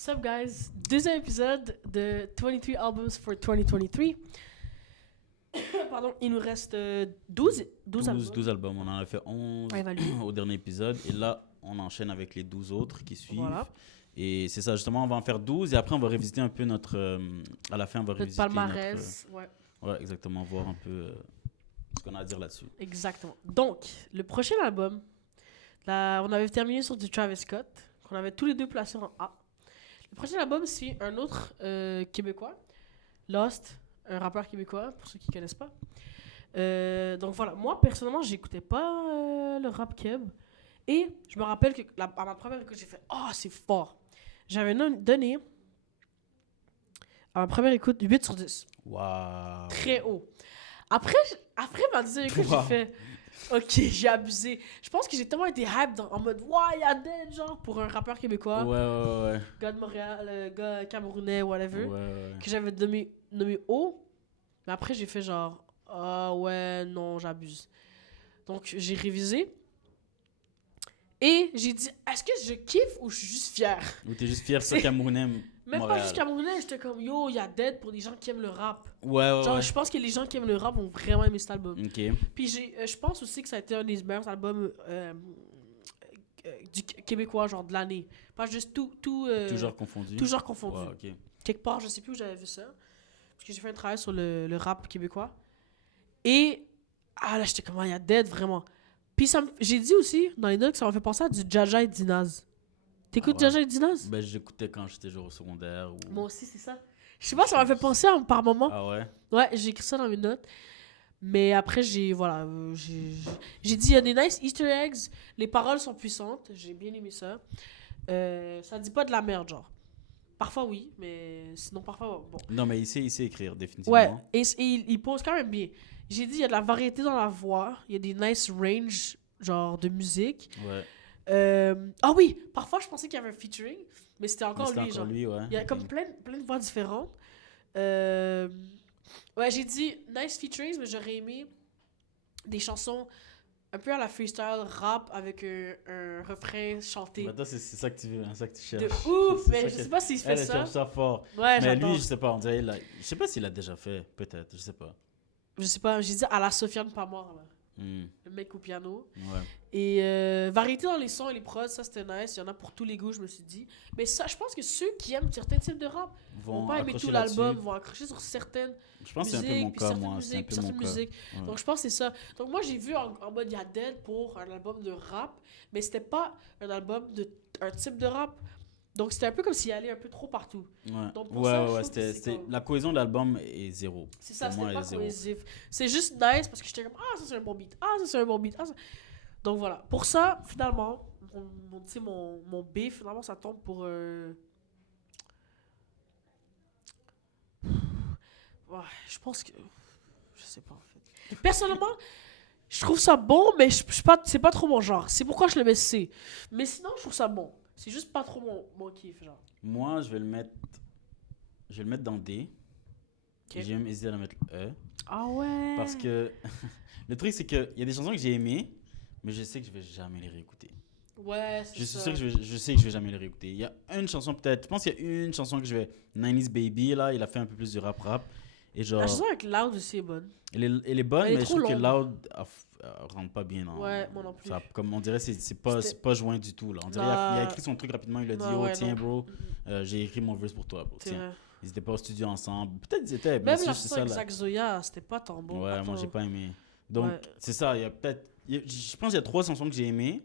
Sup guys, deuxième épisode de 23 Albums for 2023. Pardon, il nous reste 12 albums. 12 albums. On en a fait 11 au dernier épisode. Et là, on enchaîne avec les 12 autres qui suivent. Voilà. Et c'est ça, justement, on va en faire 12. Et après, on va révisiter un peu notre... à la fin, on va révisiter palmarès. Ouais, exactement. Voir un peu ce qu'on a à dire là-dessus. Exactement. Donc, le prochain album, là, on avait terminé sur du Travis Scott, qu'on avait tous les deux placé en A. Le prochain album, c'est un autre Québécois, Lost, un rappeur québécois, pour ceux qui ne connaissent pas. Donc voilà, moi, personnellement, j'écoutais pas le rap keb. Et je me rappelle que à ma première écoute, j'ai fait « Oh, c'est fort !» J'avais donné, à ma première écoute, 8 sur 10. Waouh. Très haut. Après ma deuxième écoute, j'ai fait... Ok, j'ai abusé. Je pense que j'ai tellement été hype en mode wow, il y a dead, genre, pour un rappeur québécois. Ouais. Gars de Montréal, gars camerounais, whatever. Ouais. Que j'avais nommé haut. Mais après, j'ai fait genre, ah ouais, non, j'abuse. Donc, j'ai révisé. Et j'ai dit, est-ce que je kiffe ou je suis juste fier? Ou t'es juste fier, c'est camerounais. Même pas juste camerounais, j'étais comme, yo, il y a dead pour les gens qui aiment le rap. Ouais. Genre, je pense que les gens qui aiment le rap ont vraiment aimé cet album. Ok. Puis je pense aussi que ça a été un des meilleurs albums du québécois, genre de l'année. Pas juste tout toujours confondu. Toujours confondu. Ouais, ok. Quelque part, je sais plus où j'avais vu ça. Parce que j'ai fait un travail sur le rap québécois. Et, là, j'étais comme, il y a dead, vraiment. Puis j'ai dit aussi, dans les notes, que ça m'a fait penser à du Jaja et Dinaz. T'écoutes Jaja et Dinaz? Ben, j'écoutais quand j'étais genre au secondaire. Ou... Moi aussi, c'est ça. Je sais pas, ça m'a fait penser par moment. Ah ouais? Ouais, j'ai écrit ça dans mes notes. Mais après, j'ai dit, il y a des nice easter eggs. Les paroles sont puissantes. J'ai bien aimé ça. Ça dit pas de la merde, genre. Parfois, oui, mais sinon, parfois, bon. Non, mais il sait écrire, définitivement. Ouais, et il pose quand même bien. J'ai dit, il y a de la variété dans la voix. Il y a des nice ranges, genre, de musique. Ouais. Ah oui, parfois, je pensais qu'il y avait un featuring, mais c'était encore lui, genre. Lui, ouais. Il y a comme plein de voix différentes. Ouais, j'ai dit nice featurings, mais j'aurais aimé des chansons un peu à la freestyle rap avec un refrain chanté. Bah toi, c'est ça que tu veux, c'est ça que tu cherches. De ouf, mais je sais pas s'il fait ça. Elle cherche ça fort. Ouais, mais j'adore. lui, je sais pas, on dirait, je sais pas s'il l'a déjà fait, peut-être, je sais pas. Je sais pas, j'ai dit à la Sofiane Pamor, là. Le mec au piano. Ouais. Et variété dans les sons et les prods, ça c'était nice. Il y en a pour tous les goûts, je me suis dit. Mais ça, je pense que ceux qui aiment certains types de rap vont pas aimer tout l'album, vont accrocher sur certaines je pense musiques, que c'est un peu mon cas, moi. Musiques, certaines musiques. Ouais. Donc je pense que c'est ça. Donc moi j'ai vu en mode il y a Dead pour un album de rap, mais c'était pas un album un type de rap. Donc c'était un peu comme s'il allait un peu trop partout. Ouais, donc, pour ça, c'était comme... La cohésion de l'album est zéro. C'est ça, c'était pas cohésif. C'est juste nice parce que j'étais comme ça c'est un bon beat, ça c'est un bon beat. Donc voilà. Pour ça, finalement, mon B, finalement, ça tombe pour... Ouais, je pense que... Je sais pas, en fait. Personnellement, je trouve ça bon, mais c'est pas trop mon genre. C'est pourquoi je le mets C. Mais sinon, je trouve ça bon. C'est juste pas trop mon kiff, genre. Moi, je vais le mettre dans D. Okay. J'ai même hésité à le mettre E. Ah ouais. Parce que le truc, c'est qu'il y a des chansons que j'ai aimées, mais je sais que je vais jamais les réécouter. Ouais, c'est ça. Je sais que je vais jamais les réécouter. Il y a une chanson peut-être, je pense qu'il y a une chanson que je vais... 90s Baby, là, il a fait un peu plus du rap. Et genre... La chanson avec Loud aussi est bonne. Elle est bonne, mais je trouve que Loud rentre pas bien. Ouais, moi non plus. Ça, comme on dirait, c'est pas joint du tout. Là. On dirait il a écrit son truc rapidement, il a dit « Oh, tiens, bro, j'ai écrit mon verse pour toi, bro. Tiens. » Ils étaient pas au studio ensemble. Peut-être ils étaient, mais même la chanson avec Zach Zoya, c'était pas tant bon. Ouais, moi, j'ai pas aimé. Donc, c'est ça, il y a peut-être... Je pense qu'il y a 3 chansons que j'ai aimées,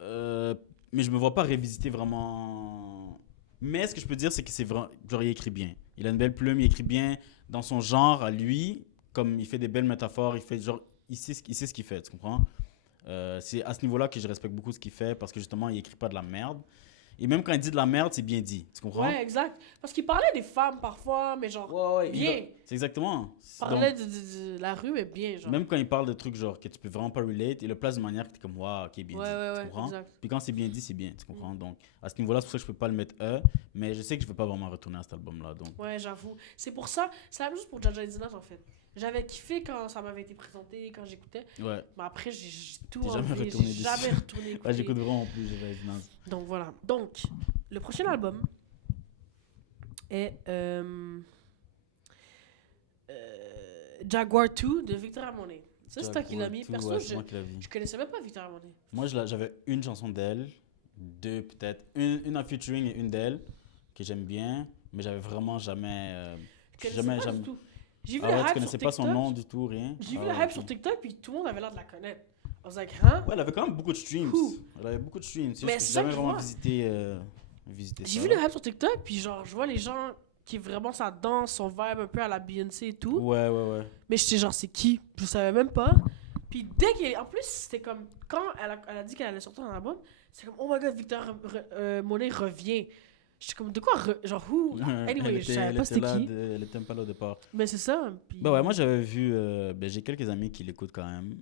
mais je me vois pas revisiter vraiment... Mais ce que je peux dire, c'est que c'est vraiment... Genre, il écrit bien. Il a une belle plume, il écrit bien dans son genre à lui, comme il fait des belles métaphores, il fait genre... Il sait ce qu'il fait, tu comprends? C'est à ce niveau-là que je respecte beaucoup ce qu'il fait, parce que justement, il écrit pas de la merde. Et même quand il dit de la merde, c'est bien dit, tu comprends? Ouais, exact. Parce qu'il parlait des femmes parfois, mais genre bien. C'est exactement. Il parlait de la rue, mais bien, genre. Même quand il parle de trucs genre que tu peux vraiment pas relate, il le place de manière que tu es comme, waouh, ok, bien dit, tu comprends? Exact. Puis quand c'est bien dit, c'est bien, tu comprends? Donc, à ce niveau-là, c'est pour ça que je peux pas le mettre E, mais je sais que je vais pas vraiment retourner à cet album-là, donc. Ouais, j'avoue. C'est pour ça, c'est la même chose pour Jaja et Dinaz, en fait. J'avais kiffé quand ça m'avait été présenté, quand j'écoutais. Ouais. Mais après, j'ai tout enlevé. J'ai jamais retourné écouter. Ouais, j'écoute vraiment plus Jaja et Dinaz. Donc voilà. Donc, le prochain album, est Jaguar 2 de Victor Harmony. Ça, c'est toi qui l'as mis. Perso, Ouais, c'est moi qui l'ai vu. je connaissais même pas Victor Harmony. Moi, j'avais une chanson d'elle, deux peut-être, une en featuring et une d'elle, que j'aime bien, mais j'avais vraiment jamais... Je connaissais pas du tout. J'ai vu Ah le ouais, tu hype sur connaissais pas son TikTok. nom du tout, rien? J'ai vu Ah le ouais, hype sur ok. TikTok, puis tout le monde avait l'air de la connaître. I was like, hein? Ouais, elle avait quand même beaucoup de streams. Who? Elle avait beaucoup de streams. C'est Mais juste que c'est j'ai ça jamais que je vraiment vois. visité J'ai ça. vu le hype sur TikTok, puis genre, je vois les gens qui vraiment ça danse, son vibe un peu à la Beyoncé et tout. Ouais, ouais, ouais. Mais j'étais genre, c'est qui? Je savais même pas. Puis dès qu'elle. En plus, c'était comme. Quand elle a dit qu'elle allait sortir un album, c'est comme, oh my god, Victor Monet revient. J'étais comme, de quoi? Genre, who? Anyway, je savais pas c'était qui. Elle était pas là au départ. Mais c'est ça. Puis... Bah ouais, moi j'avais vu. J'ai quelques amis qui l'écoutent quand même.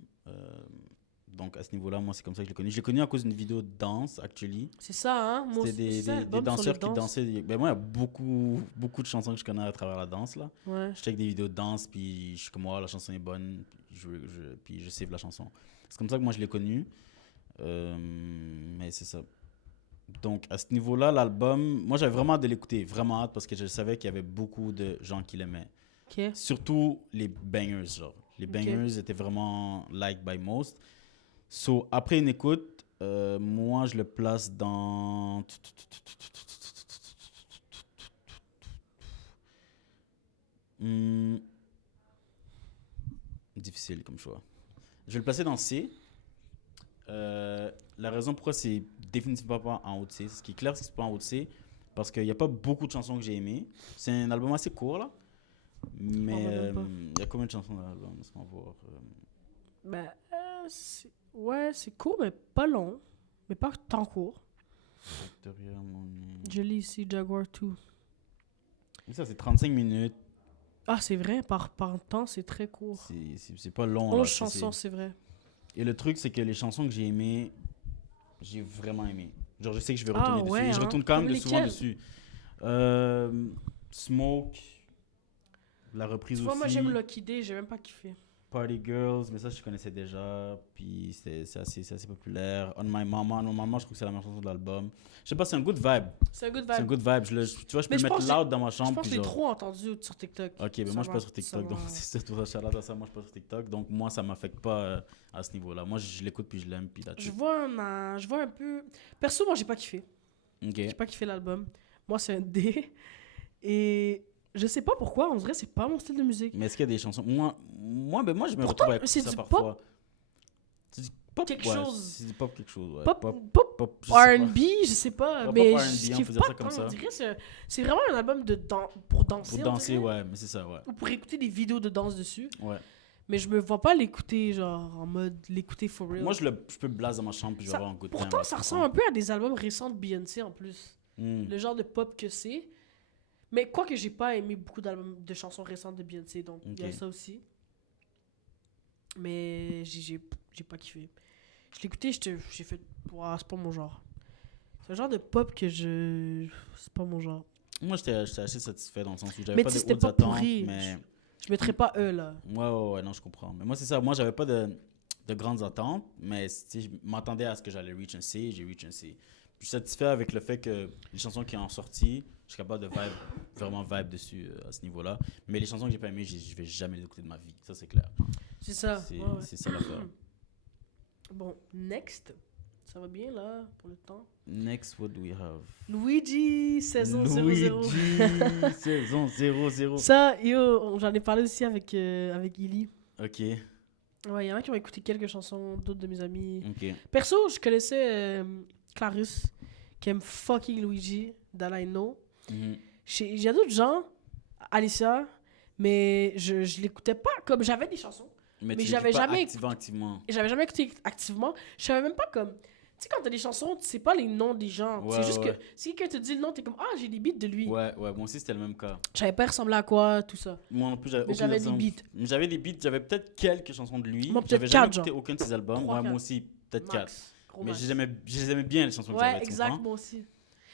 Donc à ce niveau-là, moi c'est comme ça que je l'ai connu. Je l'ai connu à cause d'une vidéo de danse, actually. C'est ça, hein? Moi C'était aussi, c'est ça, des l'album sur danseurs les qui danses. dansaient. Ben moi, il y a beaucoup de chansons que je connais à travers la danse, là. Ouais. Je check des vidéos de danse, puis je suis comme, oh, la chanson est bonne, puis je save la chanson. C'est comme ça que moi je l'ai connu. Mais c'est ça. Donc à ce niveau-là, l'album, moi j'avais vraiment hâte de l'écouter, vraiment hâte, parce que je savais qu'il y avait beaucoup de gens qui l'aimaient. Ok. Surtout les bangers, genre. Les bangers étaient vraiment liked by most. So, après une écoute, moi je le place dans. Difficile comme choix. Je vais le placer dans C. La raison pourquoi c'est définitivement pas en haut de C, ce qui est clair, c'est que c'est pas en haut de C, parce qu'il n'y a pas beaucoup de chansons que j'ai aimées. C'est un album assez court, là. Mais il y a combien de chansons dans l'album? Laisse-moi voir. Ben, ouais, c'est court, mais pas long. Mais pas tant court. Victoria Monet. Je lis ici Jaguar 2. Et ça, c'est 35 minutes. Ah, c'est vrai, par temps, c'est très court. C'est pas long. 11 là, chansons, c'est vrai. Et le truc, c'est que les chansons que j'ai aimées, j'ai vraiment aimé. Genre, je sais que je vais retourner dessus. ouais, Et je hein? retourne quand Comme même souvent lesquelles? dessus. Smoke, la reprise Tu aussi. vois, moi, j'aime Lucky Day, j'ai même pas kiffé. Party Girls, mais ça, je connaissais déjà. Puis c'est assez populaire. On My Mama, je trouve que c'est la meilleure chanson de l'album. Je sais pas, c'est un good vibe. C'est un good C'est un vibe. good vibe. Tu vois, je peux Mais le mettre loud dans ma Je chambre. pense que puis je l'ai genre- trop entendu sur TikTok. Ok, mais Ça moi je suis pas m'a- sur TikTok, ça donc m'a- c'est tout ça, shout-out à ça, moi je suis pas sur TikTok, donc moi ça m'affecte pas à ce niveau-là. Moi je l'écoute puis je l'aime, puis là-dessus. Je vois un peu... Perso, moi, j'ai pas kiffé. Ok. J'ai pas kiffé l'album. Moi, c'est un D. Et je sais pas pourquoi, on dirait que c'est pas mon style de musique. Mais est-ce qu'il y a des chansons. Moi je me Pourtant, retrouve avec c'est ça du parfois. C'est du pop quelque ouais, chose. C'est du pop quelque chose, ouais. Pop je sais pas. R&B, je sais pas, Ouais, mais pop je R&B, on kiffe peut dire pas ça comme tant. ça. On dirait que c'est vraiment un album pour danser. Pour on danser, dirait. ouais, mais c'est ça, ouais. Ou pour écouter des vidéos de danse dessus. Ouais. Mais je me vois pas l'écouter, genre, en mode l'écouter for real. Moi je peux me blaser dans ma chambre puis je vais avoir un coup de Pourtant, ça ressemble un peu à des albums récents de Beyoncé en plus. Le genre de pop que c'est. Mais quoi que j'ai pas aimé beaucoup d'albums de chansons récentes de Beyoncé, donc il y a Ok. ça aussi. Mais j'ai pas kiffé. Je l'ai écouté, j'ai fait, ouah, c'est pas mon genre. C'est un genre de pop que c'est pas mon genre. Moi j'étais assez satisfait dans le sens où j'avais Mais pas tu sais, de c'était hautes pas attentes, pourri. mais. Je mettrais pas eux là. Ouais, non, je comprends. Mais moi, c'est ça. Moi, j'avais pas de grandes attentes, mais si je m'attendais à ce que j'allais reach un C, j'ai reach un C. Je suis satisfait avec le fait que les chansons qui ont sorti, je suis capable de vraiment vibe dessus à ce niveau-là. Mais les chansons que j'ai pas aimées, je vais jamais les écouter de ma vie. Ça, c'est clair. C'est ça. C'est ouais. c'est ça l'affaire. Bon, next. Ça va bien là pour le temps. Next, what do we have? Luigi, saison 00. Luigi, saison 00. Ça, yo, j'en ai parlé aussi avec Illy. Ok, Ouais, il y en a qui ont écouté quelques chansons, d'autres de mes amis. ok. Perso, je connaissais Clarus, qui aime fucking Luigi, that I know. Mhm. Il y a d'autres gens, Alicia, mais je l'écoutais pas comme j'avais des chansons. Mais Mais tu j'avais l'écoutes pas jamais activement. Et j'avais jamais écouté activement. Je savais même pas comme. Tu sais, quand t'as des chansons, tu sais pas les noms des gens. Ouais, c'est juste ouais. que si quelqu'un te dit le nom, t'es comme ah, j'ai des beats de lui. Ouais, moi aussi, c'était le même cas. Je savais pas il ressemblait à quoi, tout ça. Moi non plus, j'avais Mais aucune j'avais des raison. beats. J'avais des beats, j'avais peut-être quelques chansons de lui. Moi, peut-être J'avais jamais 4, écouté genre. aucun de ses albums. 3, Ouais, 4. moi aussi, peut-être 4. Max. Gros Mais max. je les aimais bien, les chansons que Ouais, j'avais, tu exact, comprends? moi aussi.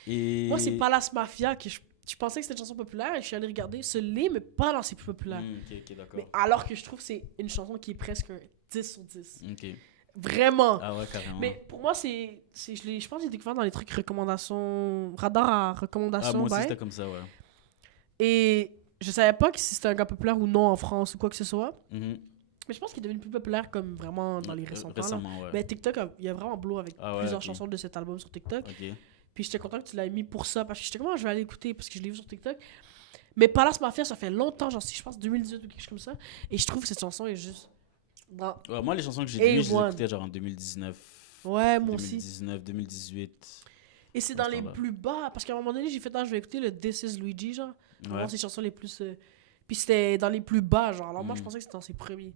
Et... Moi, c'est Palace Mafia que je pensais que c'était une chanson populaire et je suis allé regarder. Ce l'est, mais pas dans ses plus populaires. Ok, d'accord. Mais alors que je trouve que c'est une chanson qui est presque un 10 sur 10. Ok. Vraiment. Ah ouais, carrément. Mais pour moi, je pense que j'ai découvert dans les trucs recommandations, radar à recommandations. Ah, moi aussi, bye. c'était comme ça, ouais. Et je savais pas si c'était un gars populaire ou non en France ou quoi que ce soit. Mhm. Mais je pense qu'il est devenu plus populaire comme vraiment dans les récents temps. Là. Récemment, ouais. Mais TikTok, il y a vraiment blow avec Ah ouais, plusieurs ok. chansons de cet album sur TikTok. Ok. Puis j'étais content que tu l'aies mis pour ça parce que j'étais comment je vais aller écouter parce que je l'ai vu sur TikTok. Mais Palace Mafia, ça fait longtemps, genre je pense 2018 ou quelque chose comme ça. Et je trouve que cette chanson est juste. Non. Ouais, moi, les chansons que j'ai de lui, je les A1. écoutais genre en 2019. Ouais, moi aussi. 2019, 2018. Et c'est Dans dans ce les temps-là. plus bas parce qu'à un moment donné, j'ai fait, je vais écouter le This is Luigi, genre. Vraiment, Ouais. ces chansons les plus. Puis c'était dans les plus bas, genre. Alors moi, je Mm. pensais que c'était dans ses premiers.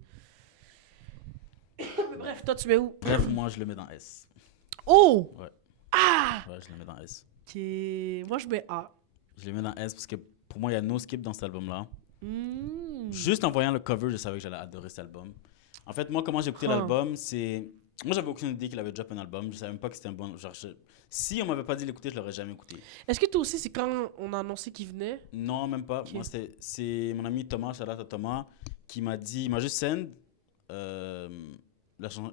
Mais bref, toi, tu mets où? Bref, moi, je le mets dans S. Oh! Ouais. Ah! Ouais, je le mets dans S. Ok. Moi, je mets A. Je le mets dans S parce que pour moi, il y a no skip dans cet album-là. Mm. Juste en voyant le cover, je savais que j'allais adorer cet album. En fait, moi, comment j'ai écouté Huh. l'album, c'est. Moi, j'avais aucune idée qu'il avait drop un album. Je savais même pas que c'était un bon. Genre, si on m'avait pas dit l'écouter, je l'aurais jamais écouté. Est-ce que toi aussi, c'est quand on a annoncé qu'il venait? Non, même pas. Ok. Moi, c'est mon ami Thomas, shout out à Thomas, qui m'a dit. Il m'a juste send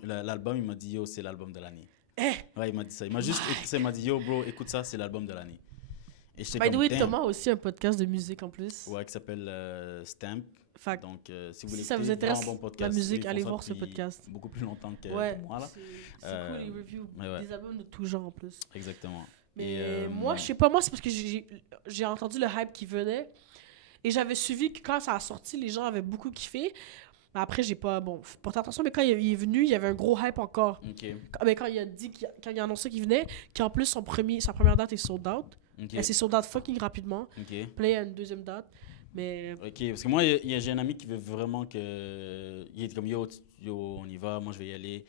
l'album. Il m'a dit, yo, c'est l'album de l'année. Eh! Ouais, il m'a dit ça. Il m'a juste écouté ça. Il m'a dit, yo, bro, écoute ça, c'est l'album de l'année. Et j'étais By the comme, way, damn. Thomas a aussi un podcast de musique en plus. Ouais, qui s'appelle Stamp. Fait que Donc, si vous voulez si ça vous écouter, intéresse, vraiment bon la podcast. musique, Ils font allez ça voir ce depuis podcast. beaucoup plus longtemps que ouais, moi, là. c'est Euh, cool les reviews. ouais. Des albums de tout genre en plus. Exactement. Mais Et, moi, je sais pas, moi, c'est parce que j'ai entendu le hype qui venait. Et j'avais suivi que quand ça a sorti, les gens avaient beaucoup kiffé. Mais après, j'ai pas. Bon, faut porter attention, mais quand il est venu, il y avait un gros hype encore. Ok. Mais quand il a dit, quand il a annoncé qu'il venait, qu'en plus, sa première date est sold out. Ok. Elle s'est sold out fucking rapidement. Ok. Puis là, il y a une deuxième date. Mais. Ok, parce que moi, j'ai un ami qui veut vraiment que. Il est comme yo, on y va, moi je vais y aller.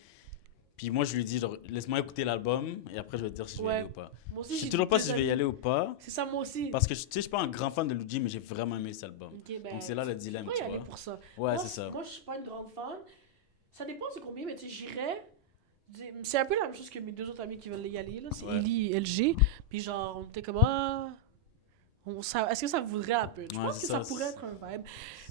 Puis moi, je lui dis, genre, laisse-moi écouter l'album et après je vais te dire si je vais y Ouais. aller ou pas. Moi aussi, Je sais j'ai toujours dit pas que si je vais y aller ou pas. C'est ça, moi aussi. Parce que tu sais, je suis pas un grand fan de Luigi, mais j'ai vraiment aimé cet album. Ok, ben, Donc c'est là le dilemme, pourquoi tu y aller vois. pour ça? Ouais, Moi, c'est ça. Moi, je suis pas une grande fan. Ça dépend de combien, mais tu sais, j'irais. C'est un peu la même chose que mes deux autres amis qui veulent y aller, là. C'est Ouais. Ellie et LG. Puis genre, on était comme, ah. Est-ce que ça vaudrait la peine? Je Ouais, pense que c'est ça ça, pourrait c'est- être un vibe.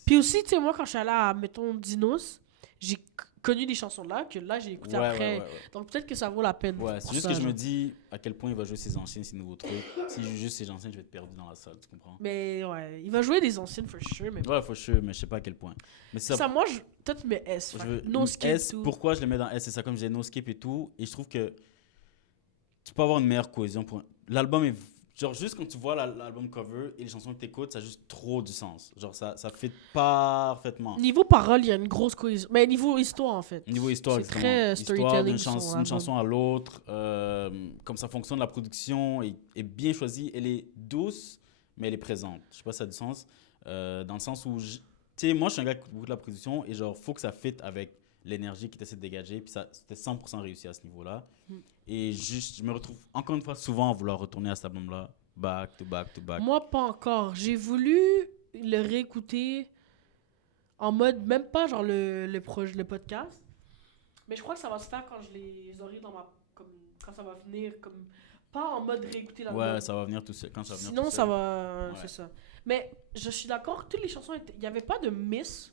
Puis aussi, tu sais, moi, quand je suis allée à, mettons, Dinos, j'ai connu des chansons là, que là, j'ai écouté Ouais, après. ouais. Donc peut-être que ça vaut la peine. Ouais, pour c'est juste ça, que je genre. me dis à quel point il va jouer ses anciennes, ses nouveaux trucs. S'il joue juste ses anciennes, je vais être perdu dans la salle, tu comprends? Mais ouais, il va jouer des anciennes, for sure. Mais Ouais, faut sûr, mais je sais pas à quel point. Mais c'est ça, moi, toi, tu mets S. Je fait veux- que no skip, S, tout. pourquoi je le mets dans S? C'est ça, comme je disais, no skip et tout. Et je trouve que tu peux avoir une meilleure cohésion. L'album est. Genre, juste quand tu vois l'album cover et les chansons que tu écoutes, ça a juste trop du sens. Genre, ça fit parfaitement. Niveau parole, il y a une grosse cohésion. Mais niveau histoire, en fait. Niveau histoire, C'est exactement. très Histoire storytelling d'une sur son une album. chanson à l'autre, comme ça fonctionne, la production est bien choisie. Elle est douce, mais elle est présente. Je sais pas si ça a du sens. Dans le sens où, tu sais, moi, je suis un gars qui écoute beaucoup de la production et genre, faut que ça fit avec l'énergie qui essaie de dégager. Puis ça, c'était 100% réussi à ce niveau-là. Mm. Et juste, je me retrouve encore une fois souvent à vouloir retourner à cet album-là, back to back to back. Moi, pas encore. J'ai voulu le réécouter en mode, même pas genre le podcast. Mais je crois que ça va se faire quand je les aurai dans ma. Comme, quand ça va venir. Comme, pas en mode réécouter l'album. Ouais, ça va venir tout seul. Quand ça va venir Sinon, tout ça seul. va. Ouais. C'est ça. Mais je suis d'accord, toutes les chansons, il n'y avait pas de miss.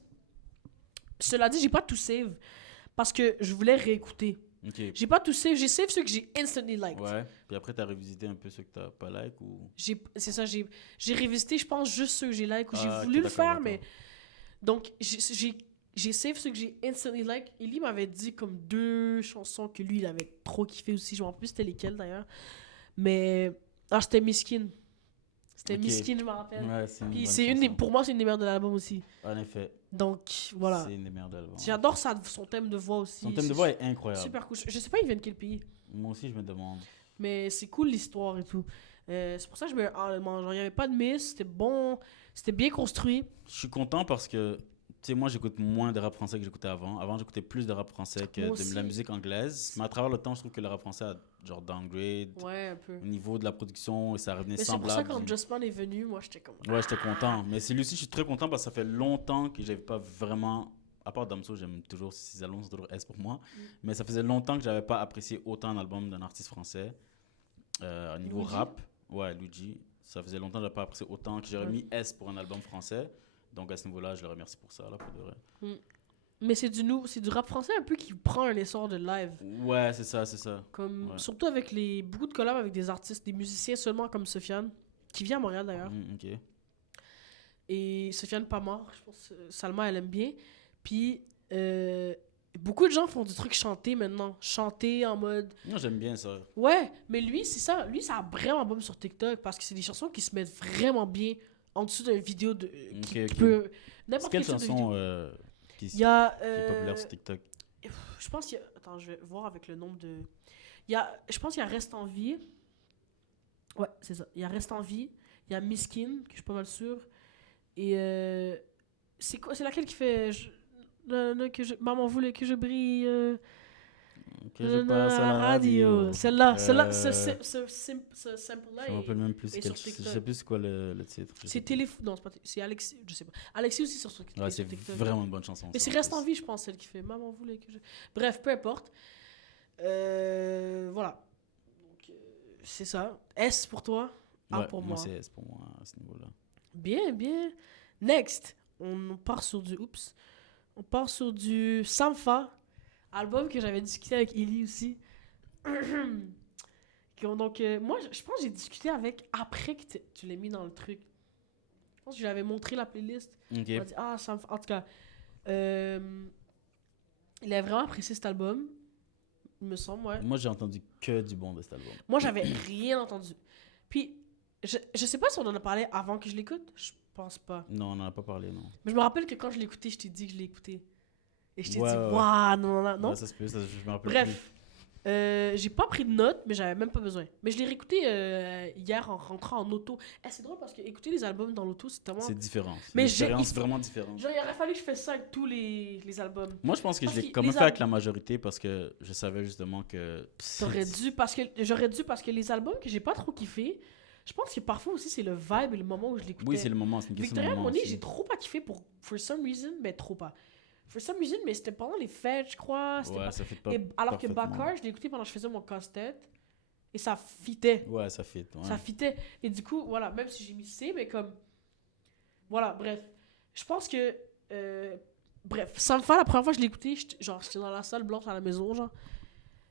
Cela dit, j'ai pas tout save. Parce que je voulais réécouter. Ok. J'ai pas tout save. J'ai save ceux que j'ai instantly liked. Ouais. Puis après, t'as revisité un peu ceux que t'as pas like ou. C'est ça, j'ai révisité, je pense, juste ceux que j'ai like ou j'ai Ah, ok, voulu le d'accord, faire, d'accord. mais. Donc, j'ai save ceux que j'ai instantly like. Ellie m'avait dit comme 2 chansons que lui, il avait trop kiffé aussi. Je me rappelle plus c'était lesquelles d'ailleurs. Mais. Ah, c'était Miskin. C'était Ok. Miskin, je me rappelle. Ouais, c'est une Puis bonne c'est chanson. pour moi, c'est une des meilleures de l'album aussi. En effet, Donc, voilà. c'est une des meilleures d'album. J'adore son thème de voix aussi. Son thème de C'est voix est incroyable. super cool. Je sais pas, il vient de quel pays. Moi aussi, je me demande. Mais c'est cool l'histoire et tout. C'est pour ça que genre, il n'y avait pas de miss. C'était bon. C'était bien construit. Je suis content parce que, tu sais, moi, j'écoute moins de rap français que j'écoutais avant. Avant, j'écoutais plus de rap français que Moi de aussi. la musique anglaise. Mais à travers le temps, je trouve que le rap français a genre downgrade Ouais, un peu. au niveau de la production et ça revenait Mais c'est pour ça semblable. que quand Just Man est venu, moi j'étais comme. Ouais, j'étais content. Mais c'est lui aussi, je suis très content parce que ça fait longtemps que j'avais pas vraiment. À part Damso, j'aime toujours ses albums, c'est toujours S pour moi. Mais ça faisait longtemps que j'avais pas apprécié autant un album d'un artiste français. Au niveau Luigi? rap, ouais, Luigi. Ça faisait longtemps que j'avais pas apprécié autant que j'aurais Ouais. mis S pour un album français. Donc à ce niveau-là, je le remercie pour ça, là, pour de vrai. Mais c'est du rap français un peu qui prend un essor de live. Ouais, c'est ça, c'est ça. Comme, Ouais. surtout avec beaucoup de collabs avec des artistes, des musiciens seulement comme Sofiane, qui vient à Montréal d'ailleurs. Ok. et Sofiane Pamar. Je pense que Salma, elle aime bien. Puis, beaucoup de gens font du truc chanté maintenant. Chanter en mode... Moi, j'aime bien ça. Ouais, mais lui, c'est ça. Lui, ça a vraiment bon sur TikTok parce que c'est des chansons qui se mettent vraiment bien en dessous d'une vidéo de... qui Ok. peut... C'est N'importe quelle quel type de chanson vidéo. qui, Il y a... qui est populaire sur TikTok? Je pense qu'il y a... Attends, je vais voir avec le nombre de... Je pense qu'il y a Reste en vie. Ouais, c'est ça. Il y a Reste en vie. Il y a Miskin, que je suis pas mal sûr. Et c'est quoi? C'est laquelle qui fait... Maman voulait que je brille... Que je passe à la radio. Celle-là, ce sample-là Je me rappelle même plus. est sur Je TikTok. sais plus c'est quoi le titre. Je sais C'est plus. Téléfou... Non, c'est pas... C'est Alexis, je sais pas. Alexis aussi sur TikTok. Ouais, c'est vraiment une bonne chanson. Mais ça, c'est en Reste plus. en vie, je pense, celle qui fait Maman voulait que je... Bref, peu importe. Voilà. Donc, c'est ça. S pour toi, A Ouais, pour moi, moi. c'est pour moi à ce niveau-là. Bien, bien. Next, on part sur du... Oups. On part sur du Sampha, album que j'avais discuté avec Ellie aussi. Donc, moi, je pense que j'ai discuté avec après que tu l'as mis dans le truc. Je pense que je lui avais montré la playlist. Ok. Il m'a dit, ah, Sampha. En tout cas, il a vraiment apprécié cet album. Il me semble, ouais. Moi, j'ai entendu que du bon de cet album. Moi, j'avais rien entendu. Puis, je sais pas si on en a parlé avant que je l'écoute. Je pense pas. Non, on n'en a pas parlé, non. Mais je me rappelle que quand je l'ai écouté, je t'ai dit que je l'ai écouté. Et je t'ai Ouais, dit, ouais, ouais. waouh, non. Ouais, ça se peut, ça, je me rappelle Bref, j'ai pas pris de notes, mais j'avais même pas besoin. Mais je l'ai réécouté hier en rentrant en auto. C'est drôle parce que écouter les albums dans l'auto, c'est tellement. plus. C'est différent. C'est Mais une j'ai- expérience il faut- vraiment différente. Genre, il aurait fallu que je fasse ça avec tous les albums. Moi, je pense que Parce je l'ai que quand même les fait avec la majorité parce que je savais justement que. J'aurais dû parce que les albums que j'ai pas trop kiffé, je pense que parfois aussi c'est le vibe et le moment où je l'écoutais. Oui, c'est le moment, c'est une question de Victoria moment Monet, aussi. j'ai trop pas kiffé pour For Some Reason, mais trop pas. For Some Reason, mais c'était pendant les fêtes, je crois. C'était Ouais, pas- ça fait pas. Et alors que parfaitement. Bakar, je l'ai écouté pendant que je faisais mon casse-tête. Et ça fitait. Ouais, ça fit. Ouais. Ça fitait. Et du coup, voilà, même si j'ai mis C, mais comme. Voilà, bref. Je pense que. Bref, Sampha, la première fois que je l'ai écouté, j'étais dans la salle blanche à la maison, genre.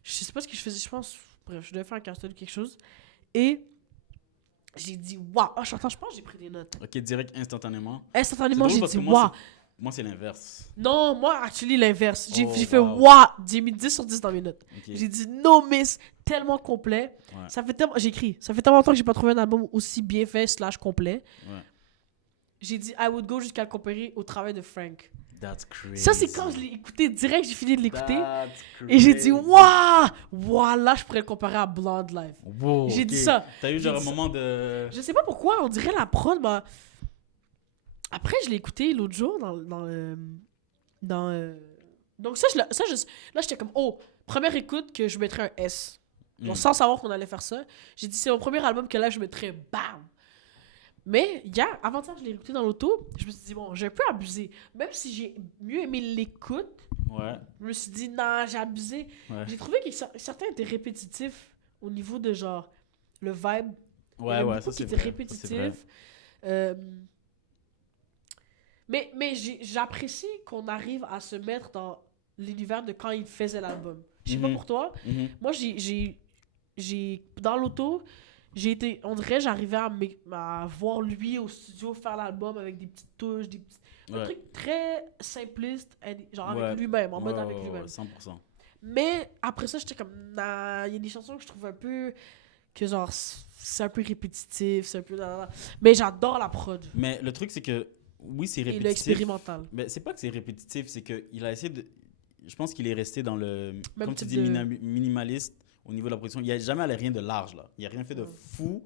Je sais pas ce que je faisais, je pense. Bref, je devais faire un casse-tête ou quelque chose. Et. J'ai dit, waouh! Ah, je pense que j'ai pris des notes. Ok, direct, instantanément. Instantanément, C'est drôle j'ai parce dit, que moi, waouh! Moi, c'est l'inverse. Non, moi, actually, l'inverse. J'ai Oh, fait wow. waouh! J'ai mis 10 sur 10 dans mes notes. Ok. J'ai dit no miss, tellement complet. Ouais. J'ai écrit, ça fait tellement longtemps que j'ai pas trouvé un album aussi bien fait / complet. Ouais. J'ai dit I would go jusqu'à le comparer au travail de Frank. That's crazy. Ça, c'est quand je l'ai écouté direct, j'ai fini de l'écouter. That's Et j'ai dit crazy. waouh, là, je pourrais le comparer à Blonde Live. Wow, J'ai ok. dit ça. T'as eu J'ai genre dit un ça. moment de. Je sais pas pourquoi, on dirait la prod, bah. Après, je l'ai écouté l'autre jour Donc, là, j'étais comme, oh, première écoute que je mettrais un S. Genre, sans savoir qu'on allait faire ça. J'ai dit, c'est mon premier album que là, je mettrais bam. Mais hier, avant ça, je l'ai écouté dans l'auto. Je me suis dit, bon, j'ai un peu abusé. Même si j'ai mieux aimé l'écoute, Ouais. je me suis dit, non, j'ai abusé. Ouais. J'ai trouvé que certains étaient répétitifs au niveau de genre le vibe. Il y Ouais, avait ouais, beaucoup ça qui c'est étaient vrai. répétitifs. Mais j'apprécie qu'on arrive à se mettre dans l'univers de quand il faisait l'album. Je sais pas Mhm. pour toi. Mhm. Moi, dans l'auto, on dirait, j'arrivais à voir lui au studio faire l'album avec des petites touches, un Ouais. truc très simpliste, genre Ouais. avec lui-même, en mode Ouais, avec ouais, lui-même. ouais, 100%. Mais après ça, j'étais comme, nah, il y a des chansons que je trouve un peu, que genre, c'est un peu répétitif, c'est un peu, mais j'adore la prod. Mais le truc, c'est que, oui, c'est Et répétitif. l'expérimental. Mais c'est pas que c'est répétitif, c'est qu'il a essayé de. Je pense qu'il est resté dans le. Même Comme tu type dis, minimaliste au niveau de la production. Il a jamais allé rien de large, là. Il a rien fait de Ouais. fou,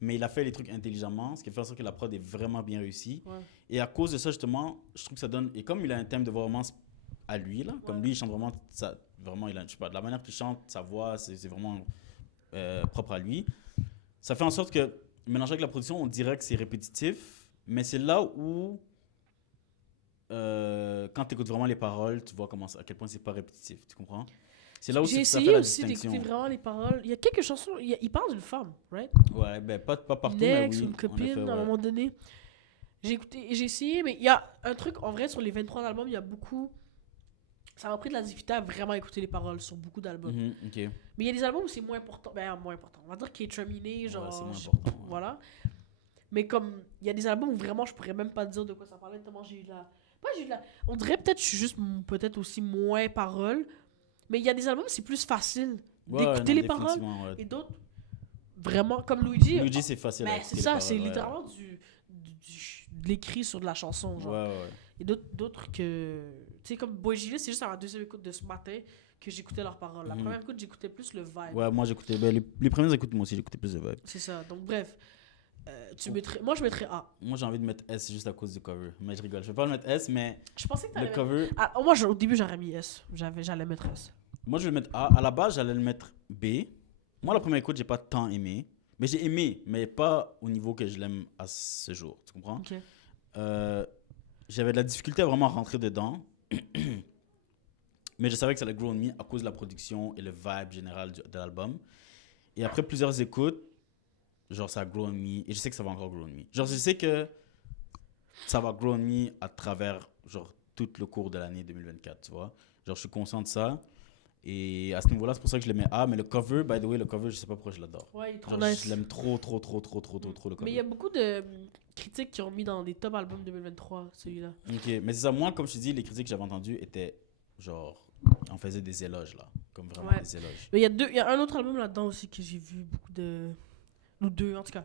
mais il a fait les trucs intelligemment, ce qui fait en sorte que la prod est vraiment bien réussie. Ouais. Et à cause de ça, justement, je trouve que ça donne. Et comme il a un thème de voix vraiment à lui, là, comme Ouais. lui, il chante vraiment. Vraiment, je sais pas, de la manière qu'il chante, sa voix, c'est vraiment propre à lui. Ça fait en sorte que, mélangé avec la production, on dirait que c'est répétitif, mais c'est là où. Quand tu écoutes vraiment les paroles, tu vois à quel point c'est pas répétitif, tu comprends? C'est là où J'ai ça fait essayé la aussi distinction. d'écouter vraiment les paroles. Il y a quelques chansons, il parle d'une femme, right? Ouais, ben pas partout, Une mais ex oui. ou une en copine, effet, à un ouais. moment donné. J'ai essayé, mais il y a un truc, en vrai, sur les 23 albums, il y a beaucoup... Ça m'a pris de la difficulté à vraiment écouter les paroles sur beaucoup d'albums. Mhm, ok. Mais il y a des albums où c'est moins important. Ben, moins important. On va dire Kate Miné, genre... Ouais, c'est moins je- important. Ouais. Voilà. Mais comme, il y a des albums où vraiment je pourrais même pas dire de quoi ça parlait, tellement j'ai eu de la. Pas j'ai eu de la. On dirait peut-être que je suis juste peut-être aussi moins parole. Mais il y a des albums, c'est plus facile Ouais, d'écouter non, les paroles. définitivement, ouais. Et d'autres, vraiment, comme Luigi. Luigi, c'est facile à Ben, c'est écouter les ça, paroles, c'est ouais. littéralement de l'écrit sur de la chanson, Ouais, genre. ouais. Et d'autres que. Tu sais, comme Boy Gilles, c'est juste à ma deuxième écoute de ce matin que j'écoutais leurs paroles. La Mhm. première écoute, j'écoutais plus le vibe. Ouais, moi j'écoutais. Ben, les premières écoutes, moi aussi, j'écoutais plus de vibe. C'est ça. Donc, bref. Moi, je mettrais A. Moi j'ai envie de mettre S juste à cause du cover. Mais je rigole. Je vais pas le mettre S, mais Je pensais que le t'allais mettre. cover. Ah, moi, au début, j'aurais mis S. J'allais mettre S. Moi je vais le mettre A. À la base, j'allais le mettre B. Moi, la première écoute, j'ai pas tant aimé. Mais j'ai aimé, mais pas au niveau que je l'aime à ce jour. Tu comprends? Ok. J'avais de la difficulté à vraiment rentrer dedans. Mais je savais que ça allait grow on me à cause de la production et le vibe général de l'album. Et après plusieurs écoutes, genre ça a grow on me. Et je sais que ça va encore grow on me. Genre je sais que ça va grow on me à travers genre tout le cours de l'année 2024, tu vois. Genre je suis conscient de ça. Et à ce niveau-là, c'est pour ça que je le mets A. Mais le cover, by the way, le cover, je sais pas pourquoi je l'adore. Ouais, il est trop Genre nice. je l'aime trop, le cover. Mais il y a beaucoup de critiques qui ont mis dans des top albums 2023, celui-là. Ok, mais c'est ça, moi, comme je te dis, les critiques que j'avais entendues étaient genre, on faisait des éloges là, comme vraiment Ouais. des éloges. Mais il y a un autre album là-dedans aussi que j'ai vu beaucoup de. Ou deux, en tout cas.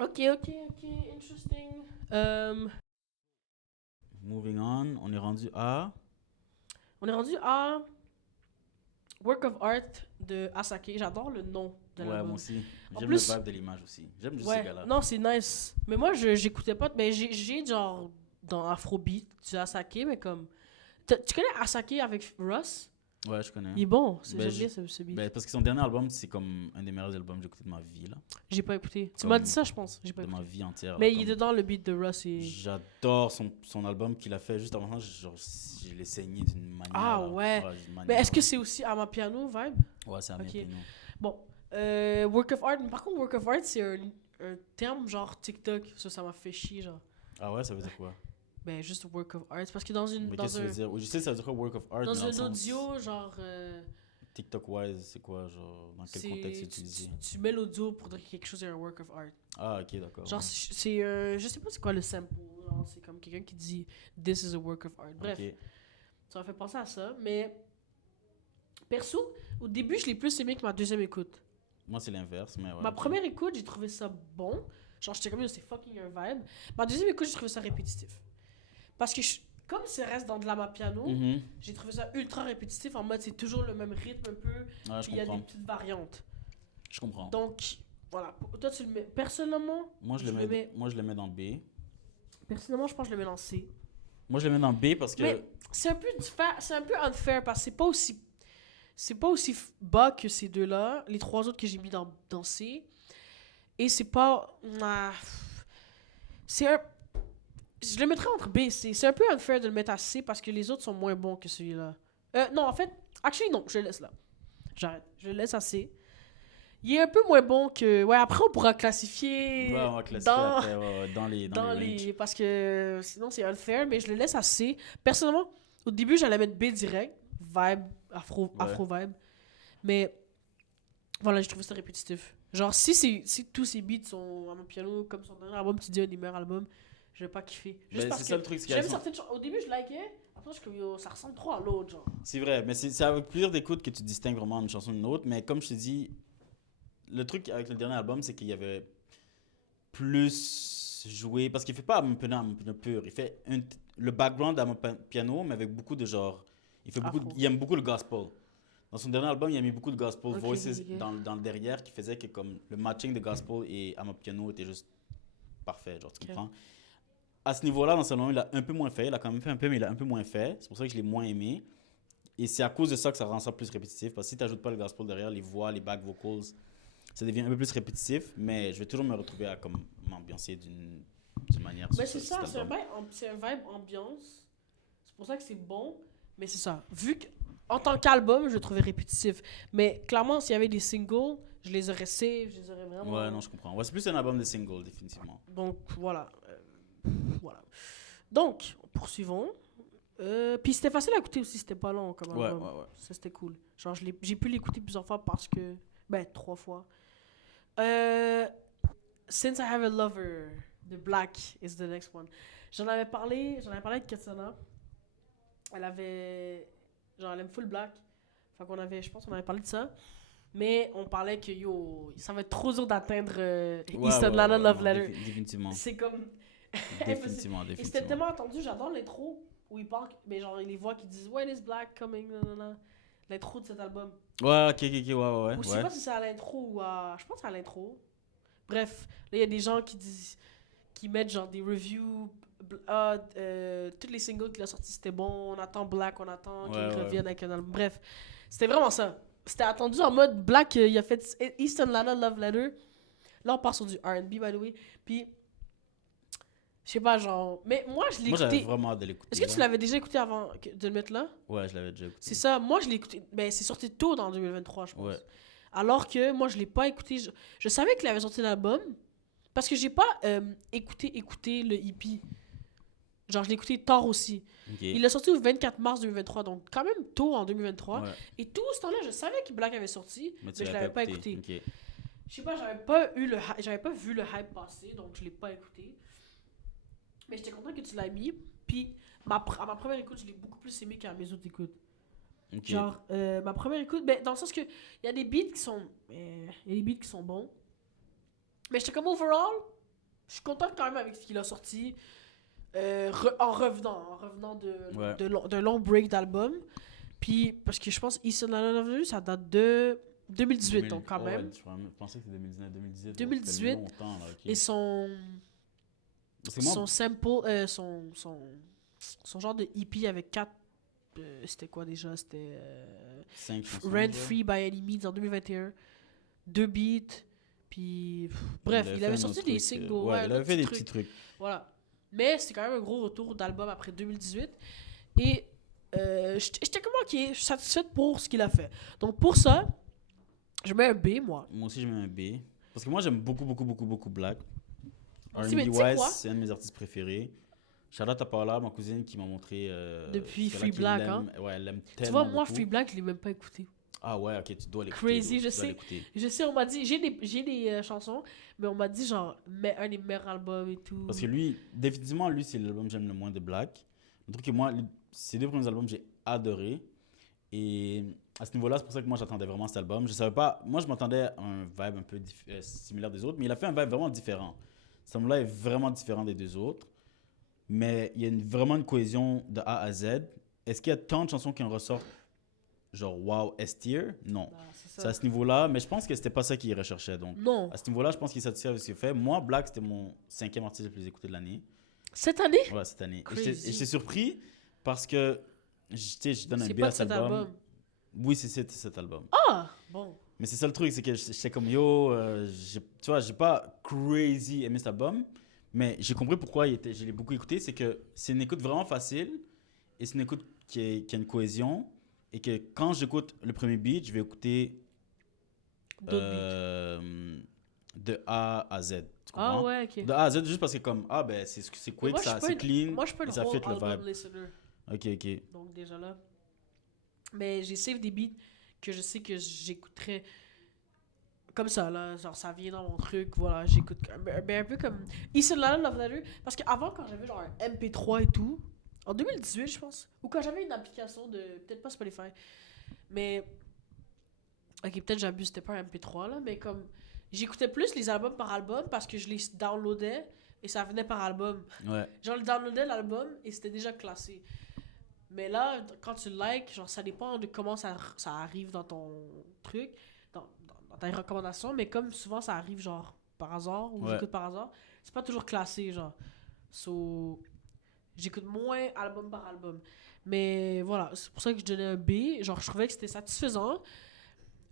Ok, interesting. Moving on, on est rendu à. On est rendu à Work of Art de Asake. J'adore le nom de Ouais, l'album. moi aussi. En J'aime plus- le vibe de l'image aussi. J'aime juste Ouais, ces gars-là. non, c'est nice. Mais moi, j'écoutais pas. Mais j'ai genre dans Afrobeat du Asake, mais comme. Tu connais Asake avec Russ? Ouais, je connais. Il est bon. Ben, J'aime je- bien ce beat. Ben, parce que son dernier album, c'est comme un des meilleurs albums que j'ai écouté de ma vie, là. J'ai pas écouté. Tu Comme m'as dit ça, je pense. J'ai pas De écouté. ma vie entière. Mais là, il est comme- dedans le beat de Russ et. J'adore son album qu'il a fait juste avant ça. Genre, je l'ai saigné d'une manière. Ah là. ouais. d'une Mais manière, est-ce que c'est aussi à ma piano vibe? Ouais, c'est un Ok. piano. Bon, Work of Art. Par contre, Work of Art, c'est un terme genre TikTok. Ça m'a fait chier, genre. Ah ouais, ça veut dire quoi? Ben, juste Work of Art. Parce que dans une. Mais Dans qu'est-ce que ça veut dire? Je sais, ça veut dire quoi, work of art, Dans mais dans le un sens- audio, genre. TikTok-wise, c'est quoi, genre, dans quel contexte c'est utilisé? Tu mets l'audio pour dire que quelque chose est un work of art. Ah, ok, d'accord. Genre, je sais pas c'est quoi le sample. Genre, c'est comme quelqu'un qui dit This is a work of art. Bref, Ok. ça m'a fait penser à ça. Mais, perso, au début, je l'ai plus aimé que ma deuxième écoute. Moi, c'est l'inverse, mais ouais. Ma ok. première écoute, j'ai trouvé ça bon. Genre, j'étais comme, yo, c'est fucking un vibe. Ma deuxième écoute, j'ai trouvé ça répétitif. Parce que, comme ça reste dans de la piano, Mhm. j'ai trouvé ça ultra répétitif. En mode, c'est toujours le même rythme un peu. Ouais, je Puis il y a des comprends. petites variantes. Je comprends. Donc, voilà. Toi, tu le mets. Personnellement, Moi, je le mets dans B. personnellement, je pense que je le mets dans C. Moi, je le mets dans B parce que. Mais c'est un peu unfair parce que c'est pas aussi bas que ces deux-là, les trois autres que j'ai mis dans C. Et c'est pas. C'est un. Je le mettrais entre B et C. C'est un peu unfair de le mettre à C parce que les autres sont moins bons que celui-là. Non, en fait, actually, non, je le laisse là. J'arrête. Je le laisse à C. Il est un peu moins bon que. Ouais, après, on pourra classifier. Ouais, on va classifier dans- après, ouais, dans les ranges. Parce que sinon, c'est unfair, mais je le laisse à C. Personnellement, au début, j'allais mettre B direct. Vibe, afro-vibe. Mais voilà, j'ai trouvé ça répétitif. Genre, si tous ces beats sont à mon piano, comme son dernier album, tu dis un des meilleurs albums, je vais pas kiffer. Juste Ben, parce c'est que ça le truc, c'est j'aime qu'elles sont- certaines choses. Au début, je likais. Après, je suis comme, yo, ça ressemble trop à l'autre, genre. C'est vrai, mais c'est avec plusieurs d'écoutes que tu distingues vraiment une chanson d'une autre. Mais comme je te dis, le truc avec le dernier album, c'est qu'il y avait plus joué. Parce qu'il fait pas un piano pur. Il fait le background à mon piano, mais avec beaucoup de genre. Afro. Il aime beaucoup le gospel. Dans son dernier album, il a mis beaucoup de gospel Ok, voices ok. dans le derrière qui faisait que comme le matching de gospel et à mon piano était juste parfait, genre tu Ok. comprends. À ce niveau-là, dans son album, il a un peu moins fait. Il a quand même fait un peu, mais il a un peu moins fait. C'est pour ça que je l'ai moins aimé. Et c'est à cause de ça que ça rend ça plus répétitif. Parce que si tu n'ajoutes pas le gospel derrière, les voix, les back vocals, ça devient un peu plus répétitif. Mais je vais toujours me retrouver à comme m'ambiancer d'une manière. Mais sur c'est cet ça, c'est album. un vibe ambiance. C'est pour ça que c'est bon. Mais c'est ça. Vu que, en tant qu'album, je le trouvais répétitif. Mais clairement, s'il y avait des singles, je les aurais save, je les aurais vraiment. Ouais, non, je comprends. Ouais, c'est plus un album de single, définitivement. Donc, voilà. Voilà. Donc, poursuivons. Puis c'était facile à écouter aussi, c'était pas long comme Ouais, album. ouais, ouais. Ça, c'était cool. Genre, j'ai pu l'écouter plusieurs fois parce que. Ben, 3 fois. Since I Have a Lover, The Black is the next one. J'en avais parlé avec Katsana. Elle avait. Genre, elle aime full black. Fait qu'on avait, je pense, on avait parlé de ça. Mais on parlait que yo, ça va être trop dur d'atteindre East Atlanta Love non, Letter. définitivement. C'est comme. Définitivement, Et c'était définitivement. tellement attendu, j'adore l'intro où il parle, mais genre, les voix qui disent When is Black coming? Nanana. L'intro de cet album. Ouais, ok, ouais, ouais, Ou je sais ouais. pas si c'est à l'intro ou à. Je pense que c'est à l'intro. Bref, là, il y a des gens qui disent. Qui mettent genre des reviews. Tous les singles qu'il a sortis c'était bon. On attend Black, on attend qu'il Ouais, ouais. revienne avec un album. Bref, c'était vraiment ça. C'était attendu en mode Black, il a fait East Atlanta Love Letter. Là, on part sur du RB, by the way. Puis, je sais pas, genre. Mais moi, je l'ai Moi, j'avais écouté. vraiment hâte de l'écouter. Est-ce que tu là. l'avais déjà écouté avant de le mettre là? Ouais, je l'avais déjà écouté. C'est ça. Moi, je l'ai écouté. Ben, c'est sorti tôt dans 2023, je pense. Ouais. Alors que moi, je l'ai pas écouté. Je savais qu'il avait sorti l'album. Parce que j'ai pas écouté le EP. Genre, je l'ai écouté tard aussi. Ok. Il l'a sorti le 24 mars 2023, donc quand même tôt en 2023. Ouais. Et tout ce temps-là, je savais que Black avait sorti, mais tu je l'avais pas écouté. Ok. Je sais pas, j'avais pas vu le hype passer, donc je l'ai pas écouté. Mais j'étais content que tu l'as mis. Puis, à ma première écoute, je l'ai beaucoup plus aimé qu'à mes autres écoutes. Ok. Genre, ma première écoute, ben, dans le sens que il y a des beats qui sont. Il y a des beats qui sont bons. Mais j'étais comme overall, je suis content quand même avec ce qu'il a sorti. En revenant Ouais. d'un long break d'album. Puis, parce que je pense East Atlanta Love Letter, ça date de 2018, donc quand Ouais, même. je pensais que c'était 2019, 2018. 2018. Ça fait longtemps, là, ok. Et son Parce que moi, son sample, son genre de EP avec 4. C'était quoi déjà? C'était 5 chansons. Rent genre. Free by Any Means en 2021. 2 beats. Puis, bref, il fait avait un sorti autre des truc, singles. Ouais, il d'autres avait fait des trucs. petits trucs. Voilà. Mais c'était quand même un gros retour d'album après 2018. Et j'étais comme ok, je suis satisfaite pour ce qu'il a fait. Donc pour ça, je mets un B, moi. Moi aussi, je mets un B. Parce que moi, j'aime beaucoup Black. Aussi, mais R&B tu sais wise, quoi? c'est un de mes artistes préférés. Charlotte Paola, ma cousine, qui m'a montré. Depuis celle-là Free qui Black, l'aime. Ouais, elle l'aime Tu tellement. vois, moi, beaucoup. Free Black, je l'ai même pas écouté. Ah ouais, ok, tu dois l'écouter. Crazy, bro, je tu dois sais. l'écouter. Je sais, on m'a dit, j'ai des chansons, mais on m'a dit genre, mets un des meilleurs albums et tout. Parce que lui, définitivement, lui, c'est l'album que j'aime le moins de Black. Le truc que moi, ces 2 premiers albums, j'ai adoré. Et à ce niveau-là, c'est pour ça que moi, j'attendais vraiment cet album. Je savais pas. Moi, je m'attendais à un vibe un peu similaire des autres, mais il a fait un vibe vraiment différent. Cet album-là est vraiment différent des 2 autres. Mais il y a vraiment une cohésion de A à Z. Est-ce qu'il y a tant de chansons qui en ressortent, genre wow, S-tier? Non. Ah, c'est C'est ça. à ce niveau-là, mais je pense que c'était pas ça qu'il recherchait. Donc, Non. à ce niveau-là, je pense qu'il est satisfait avec ce qu'il fait. Moi, Black, c'était mon 5e artiste le plus écouté de l'année. Cette année? Ouais, cette année. Et Crazy. j'étais surpris parce que, tu sais, je donne un C'est B pas à de cet cet album. album. Oui, c'est cet album. Ah! Bon. Mais c'est ça le truc, c'est que j'étais comme yo, tu vois, j'ai pas crazy aimé cet album, mais j'ai compris pourquoi je l'ai beaucoup écouté. C'est que c'est une écoute vraiment facile et c'est une écoute qui a une cohésion et que quand j'écoute le premier beat, je vais écouter D'autres de A à Z. Tu Ah comprends? ouais, ok. De A à Z, juste parce que comme, ah ben c'est Mais quick, moi, je suis pas c'est une- clean Moi, je suis pas et une ça whole fit le album vibe. listener. Ok, ok. Donc déjà là. Mais j'ai save des beats que je sais que j'écouterais comme ça, là. Genre, ça vient dans mon truc, voilà, j'écoute. Ben, un peu comme East Atlanta Love Letter. Parce qu'avant, quand j'avais genre un MP3 et tout, en 2018, je pense, ou quand j'avais une application de. Peut-être pas Spotify, mais. Ok, peut-être j'abuse, c'était pas un MP3, là, mais comme. J'écoutais plus les albums par album parce que je les downloadais et ça venait par album. Ouais. Genre, le downloadais l'album et c'était déjà classé. Mais là, quand tu le likes, genre, ça dépend de comment ça arrive dans ton truc, dans tes recommandations, mais comme souvent ça arrive, genre, par hasard, ou Ouais. j'écoute par hasard, c'est pas toujours classé, genre. So, j'écoute moins album par album. Mais voilà, c'est pour ça que je donnais un B. Genre, je trouvais que c'était satisfaisant,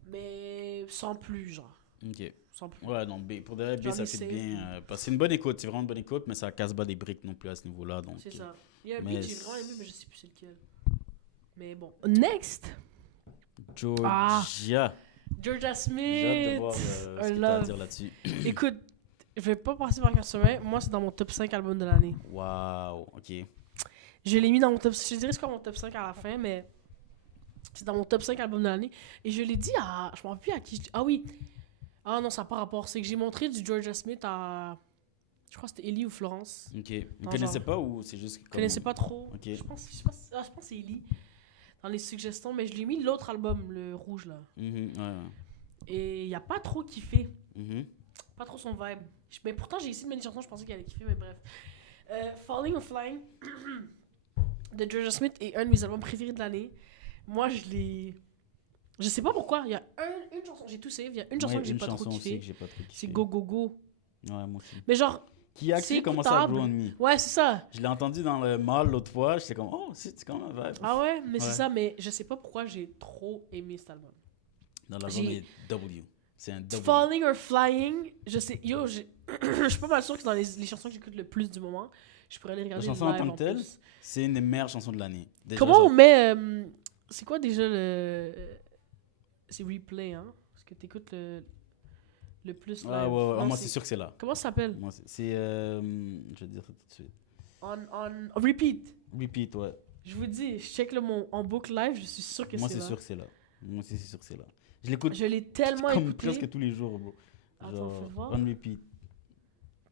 mais sans plus, genre. Ok. Sans plus. Ouais, non, B. Pour de vrai, B, J'en ça ai fait save. bien. Parce que c'est une bonne écoute, c'est vraiment une bonne écoute, mais ça casse pas des briques non plus à ce niveau-là. Donc, C'est ça. Il y a un Mais beat que j'ai vraiment aimé, mais je sais plus c'est lequel. Mais bon. Next! Georgia. Georgia J'ai hâte de Smith! voir un ce que t'as à love. dire là-dessus. Écoute, je vais pas passer par Castaway. Moi, c'est dans mon top 5 albums de l'année. Waouh, ok. Je l'ai mis dans mon top 5. Je dirais c'est quoi mon top 5 à la fin, mais c'est dans mon top 5 albums de l'année. Et je l'ai dit à. Je m'en rappelle plus à qui. Ah oui! Ah non, ça n'a pas rapport. C'est que j'ai montré du Georgia Smith à. Je crois que c'était Ellie ou Florence. Ok. Vous Non, connaissez genre, pas ou c'est juste Je comme... connaissais pas trop. Ok. Je pense que c'est Ellie dans les suggestions, mais je lui ai mis l'autre album, le rouge là. Ouais. Et il a pas trop kiffé. Mhm. Pas trop son vibe. Mais pourtant, j'ai essayé de mettre des chansons, je pensais qu'il allait kiffer, mais bref. Falling or Flying de Georgia Smith est un de mes albums préférés de l'année. Moi, je l'ai. Je sais pas pourquoi. Il y a une chanson, j'ai tout save. Il y a une chanson Ouais, que j'ai une pas trop chanson aussi kiffé. que j'ai pas trop kiffé. C'est Go Go Go. Ouais, moi aussi. Mais genre, Qui a c'est actually commencé à écoutable. grow on me. Ouais, c'est ça. Je l'ai entendu dans le mall l'autre fois, j'étais comme, oh, c'est quand même un vibe. Ah ouais, mais c'est Ouais. ça. Mais je sais pas pourquoi j'ai trop aimé cet album. Dans l'album, J'ai- est W. C'est un W. Falling or Flying, je sais. Yo, je suis pas mal sûr que c'est dans les chansons que j'écoute le plus du moment. Je pourrais aller regarder La le chanson en live tant que telle, plus. c'est une des meilleures chansons de l'année. Déjà, Comment genre- on met. C'est quoi déjà le. C'est replay, hein? Parce que t'écoutes le plus live. Ah ouais, ouais. Non, Moi, c'est sûr que c'est là. Comment ça s'appelle? Moi, c'est, je vais te dire ça tout de suite. On repeat. Repeat, ouais. Je vous dis, je check en boucle live, je suis sûr que Moi, c'est c'est là. sûr que c'est là. Moi aussi, c'est sûr que c'est là. Je l'écoute Je l'ai tellement comme écouté. presque tous les jours, bro. Attends, Genre, fais voir. on repeat.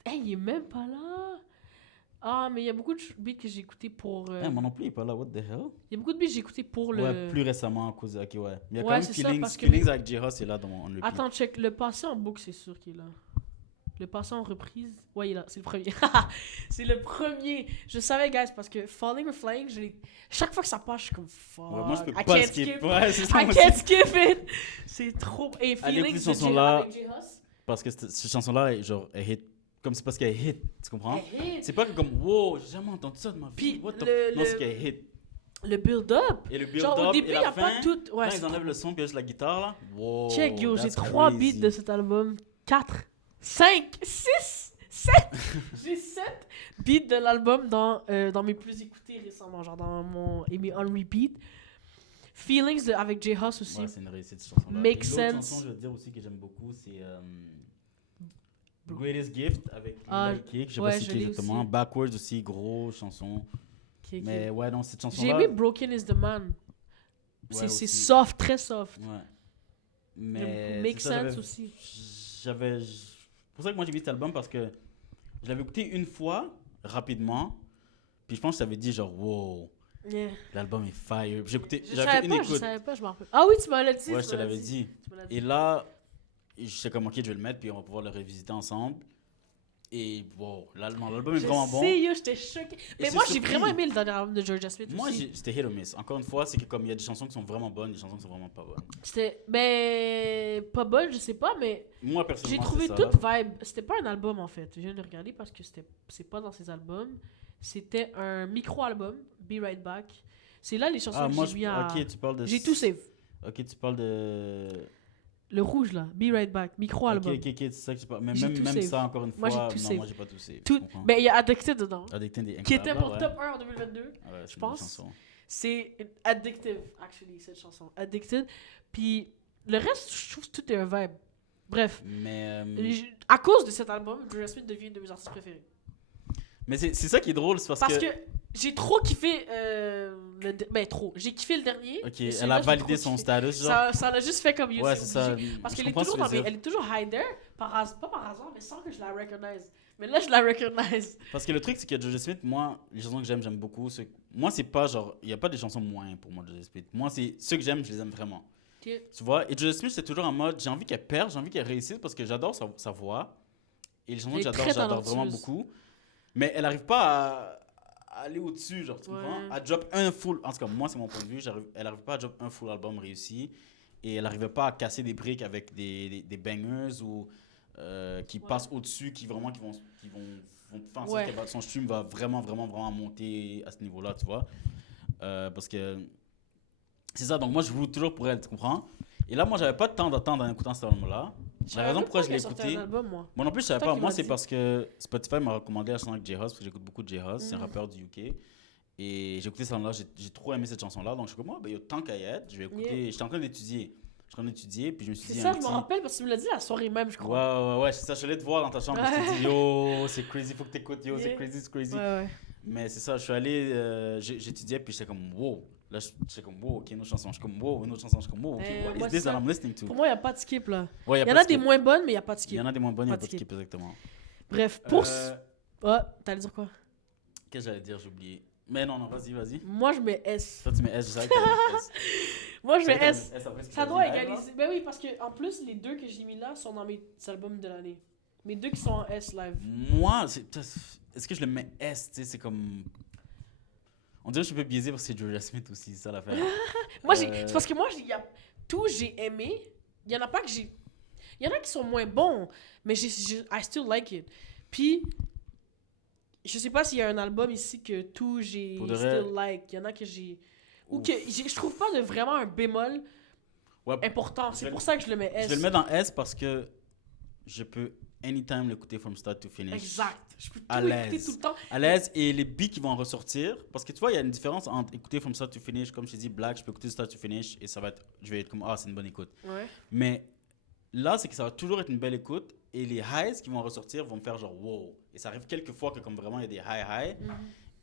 Hey, il est même pas là. Ah, mais il y a beaucoup de beats que j'ai écoutés pour. Moi non plus, il est pas là, what the hell? Il y a beaucoup de beats que j'ai écoutés pour le. Ouais, plus récemment, à cause de... Ok, ouais. Mais il y a Ouais, quand même c'est ça, Feelings, parce que Feelings avec J-Hus, c'est là dans mon on repeat. Attends, check. Le passé en boucle, c'est sûr qu'il est là. Le passé en reprise. Ouais, il est là. C'est le premier. C'est le premier. Je savais, guys, parce que Falling or Flying, chaque fois que ça passe, je suis comme fuck. Ouais, moi, je peux I pas can't skip. Ouais, c'est ça. I moi can't aussi. skip it. C'est trop. Et Allez, Feelings écoute cette chanson-là. avec J-Hus. Parce que cette chanson-là, genre, elle hit. Comme c'est parce qu'elle hit, tu comprends? Elle hit. C'est pas que comme, wow, j'ai jamais entendu ça de ma vie. Puis What the le- Non, le- c'est qu'elle hit. Le build-up. Et le Genre, au build-up début, et il n'y la a fin, pas tout. Ouais, quand c'est ils enlèvent le son puis juste la guitare, là. Wow, check, yo, j'ai that's 3 crazy. beats de cet album. 4, 5, 6, 7. J'ai 7 beats de l'album dans mes plus écoutés récemment, genre dans mes on repeat. Feelings avec J-Hus aussi. Ouais, c'est une réussite, cette chanson-là. Make Et l'autre sense. chanson, je veux dire aussi que j'aime beaucoup, c'est Greatest Gift avec Ah, Lil Cake. Je sais ouais, pas c'est je qui l'ai exactement. aussi. Backwards aussi, gros chanson. Ok, ok. Mais ouais, non, cette J'ai chanson-là. aimé Broken is the Man. Ouais, C'est aussi. soft, très soft. Ouais. J'aime Mais. beaucoup Make c'est ça, Sense j'avais- aussi. J'avais. C'est pour ça que moi j'ai vu cet album parce que je l'avais écouté une fois, rapidement. Puis je pense que je t'avais dit genre, wow, Yeah. l'album est fire. Puis j'ai écouté, Je j'avais fait savais une pas, je écoute. savais pas, je m'en rappelle. Ah oui, tu m'as dit. Ouais, tu je te me l'as l'avais dit. Tu me l'as dit. Et là, j'étais comme, ok, je vais le mettre, puis on va pouvoir le révisiter ensemble. Et wow, l'album est Je vraiment bon. sais, yo, j'étais choquée. Mais c'est moi, j'ai surpris. vraiment aimé le dernier album de Georgia Smith Moi, aussi. c'était hit or miss. Encore une fois, c'est que comme il y a des chansons qui sont vraiment bonnes, des chansons qui sont vraiment pas bonnes. C'était, ben, pas bonne, je sais pas, mais Moi, j'ai personnellement, trouvé c'est ça, toute là. vibe. C'était pas un album en fait. Je viens de regarder parce que c'est pas dans ses albums. C'était un micro-album, Be Right Back. C'est là les chansons Ah, que moi, j'ai mis à. ok, tu parles de. J'ai tout save. Ok, tu parles de. Le rouge là, Be Right Back, Ok, micro-album. ok, c'est ça que tu parles. Mais J'ai même, tout même save. ça, encore une Moi, j'ai fois, tout non, save. moi, j'ai pas tout save. Tout... Je comprends. Ben, il y a Addicted dedans. Addicted est Qui était incroyable, mon ouais. top 1 en 2022. Ouais, c'est je une bonne pense. chanson. C'est addictive, actually, cette chanson. Addicted. Puis le reste, je trouve que tout est un vibe. Bref, Mais, à cause de cet album, Georgia Smith devient une de mes artistes préférés. mais c'est ça qui est drôle, c'est Parce que j'ai trop kiffé ben trop. J'ai kiffé le dernier. Ok, mais elle celui-là, a j'ai validé trop son kiffé. status, genre. Ça l'a juste fait comme yo, Ouais, c'est c'est ça. obligé. Parce Je qu'elle est comprends toujours ce que tu veux dire. elle est toujours high there, pas par hasard, mais sans que je la recognize. Mais là, je la recognize. Parce que le truc, c'est que Georgia Smith, moi, les chansons que j'aime beaucoup. Moi, c'est pas genre. Il n'y a pas de chansons moins pour moi, Georgia Smith. Moi, c'est ceux que j'aime, je les aime vraiment. Ok. Tu vois? Et Georgia Smith, c'est toujours en mode j'ai envie qu'elle perde, j'ai envie qu'elle réussisse parce que j'adore sa voix. Et les chansons Elle que est j'adore, très j'adore vraiment talentueuse. beaucoup. Mais elle n'arrive pas à aller au-dessus, genre, tu Ouais. comprends? À drop un full. En tout cas, moi, c'est mon point de vue. Elle n'arrive pas à drop un full album réussi. Et elle n'arrivait pas à casser des briques avec des bangers ou qui Ouais. passent au-dessus, qui vont faire en sorte Ouais. que son stream va vraiment monter à ce niveau-là, tu vois. Parce que c'est ça, donc moi, je voulais toujours pour elle, tu comprends? Et là, moi, j'avais pas de temps d'attendre en écoutant cet album-là. La raison pourquoi je l'ai écouté. Moi. Moi non plus, je savais C'est toi pas. qui Moi, m'as c'est dit. parce que Spotify m'a recommandé la chanson avec J-Hus, parce que j'écoute beaucoup de J-Hus, c'est un Mm. rappeur du UK. Et j'ai écouté cette chanson-là, j'ai trop aimé cette chanson-là. Donc je suis comme, il y a tant qu'à y être, je vais écouter. J'étais en train d'étudier. Puis je me suis C'est dit, ça, un je me petit- rappelle parce que tu me l'as dit la soirée même, je crois. Ouais, c'est ça, je suis allé te voir dans ta chambre, je t'ai dit, yo, c'est crazy, faut que t'écoutes, yo, c'est Yeah. crazy, c'est crazy. Ouais. Mais c'est ça, je suis allé, j'étudiais, puis j'étais comme, wow, Là, je suis comme, wow, ok, une autre chanson. Je suis comme, wow, une autre chanson. Je suis comme, wow, ok, what moi, is this c'est that ça. I'm listening to? Pour moi, il n'y a pas de skip, là. Ouais, Il y en pas a de des skip. moins bonnes, mais il n'y a pas de Il skip. y en a des moins bonnes, il n'y a Pas pas de de skip, exactement. Bref, pour... Ouais, t'allais dire quoi? Qu'est-ce que j'allais dire? J'ai oublié. Mais non, vas-y. Moi, je mets S. Toi, tu mets S, je savais que t'allais mettre S. Moi, je Je savais mets que t'allais S. mettre S après ce que Ça t'as doit dit live, égaliser. Ben oui, parce que en plus, les deux que j'ai mis là sont dans mes albums de l'année. Mes deux qui sont en S live. Moi, est-ce que je le mets S? Tu sais, c'est comme. On dirait que je suis un peu biaisé parce que c'est Georgia Smith aussi, c'est ça l'affaire. Moi, c'est parce que moi, tout j'ai aimé. Il y en a pas que j'ai. Il y en a qui sont moins bons, mais I still like it. Puis, je sais pas s'il y a un album ici que tout j'ai Pour de vrai- still like. Il y en a que j'ai. Ou Ouf. que je trouve pas de vraiment un bémol Ouais, important. je C'est vais pour le- ça que je le mets S. je vais le mettre dans S parce que je peux anytime l'écouter from start to finish. Exact. Je peux À tout écouter l'aise. tout le temps. À l'aise et les beats qui vont en ressortir. Parce que tu vois, il y a une différence entre écouter from start to finish. Comme je t'ai dit, Black, je peux écouter start to finish et ça va être. Je vais être comme, ah, c'est une bonne écoute. Ouais. Mais là, c'est que ça va toujours être une belle écoute et les highs qui vont en ressortir vont me faire genre wow. Et ça arrive quelques fois que, comme vraiment, il y a des high.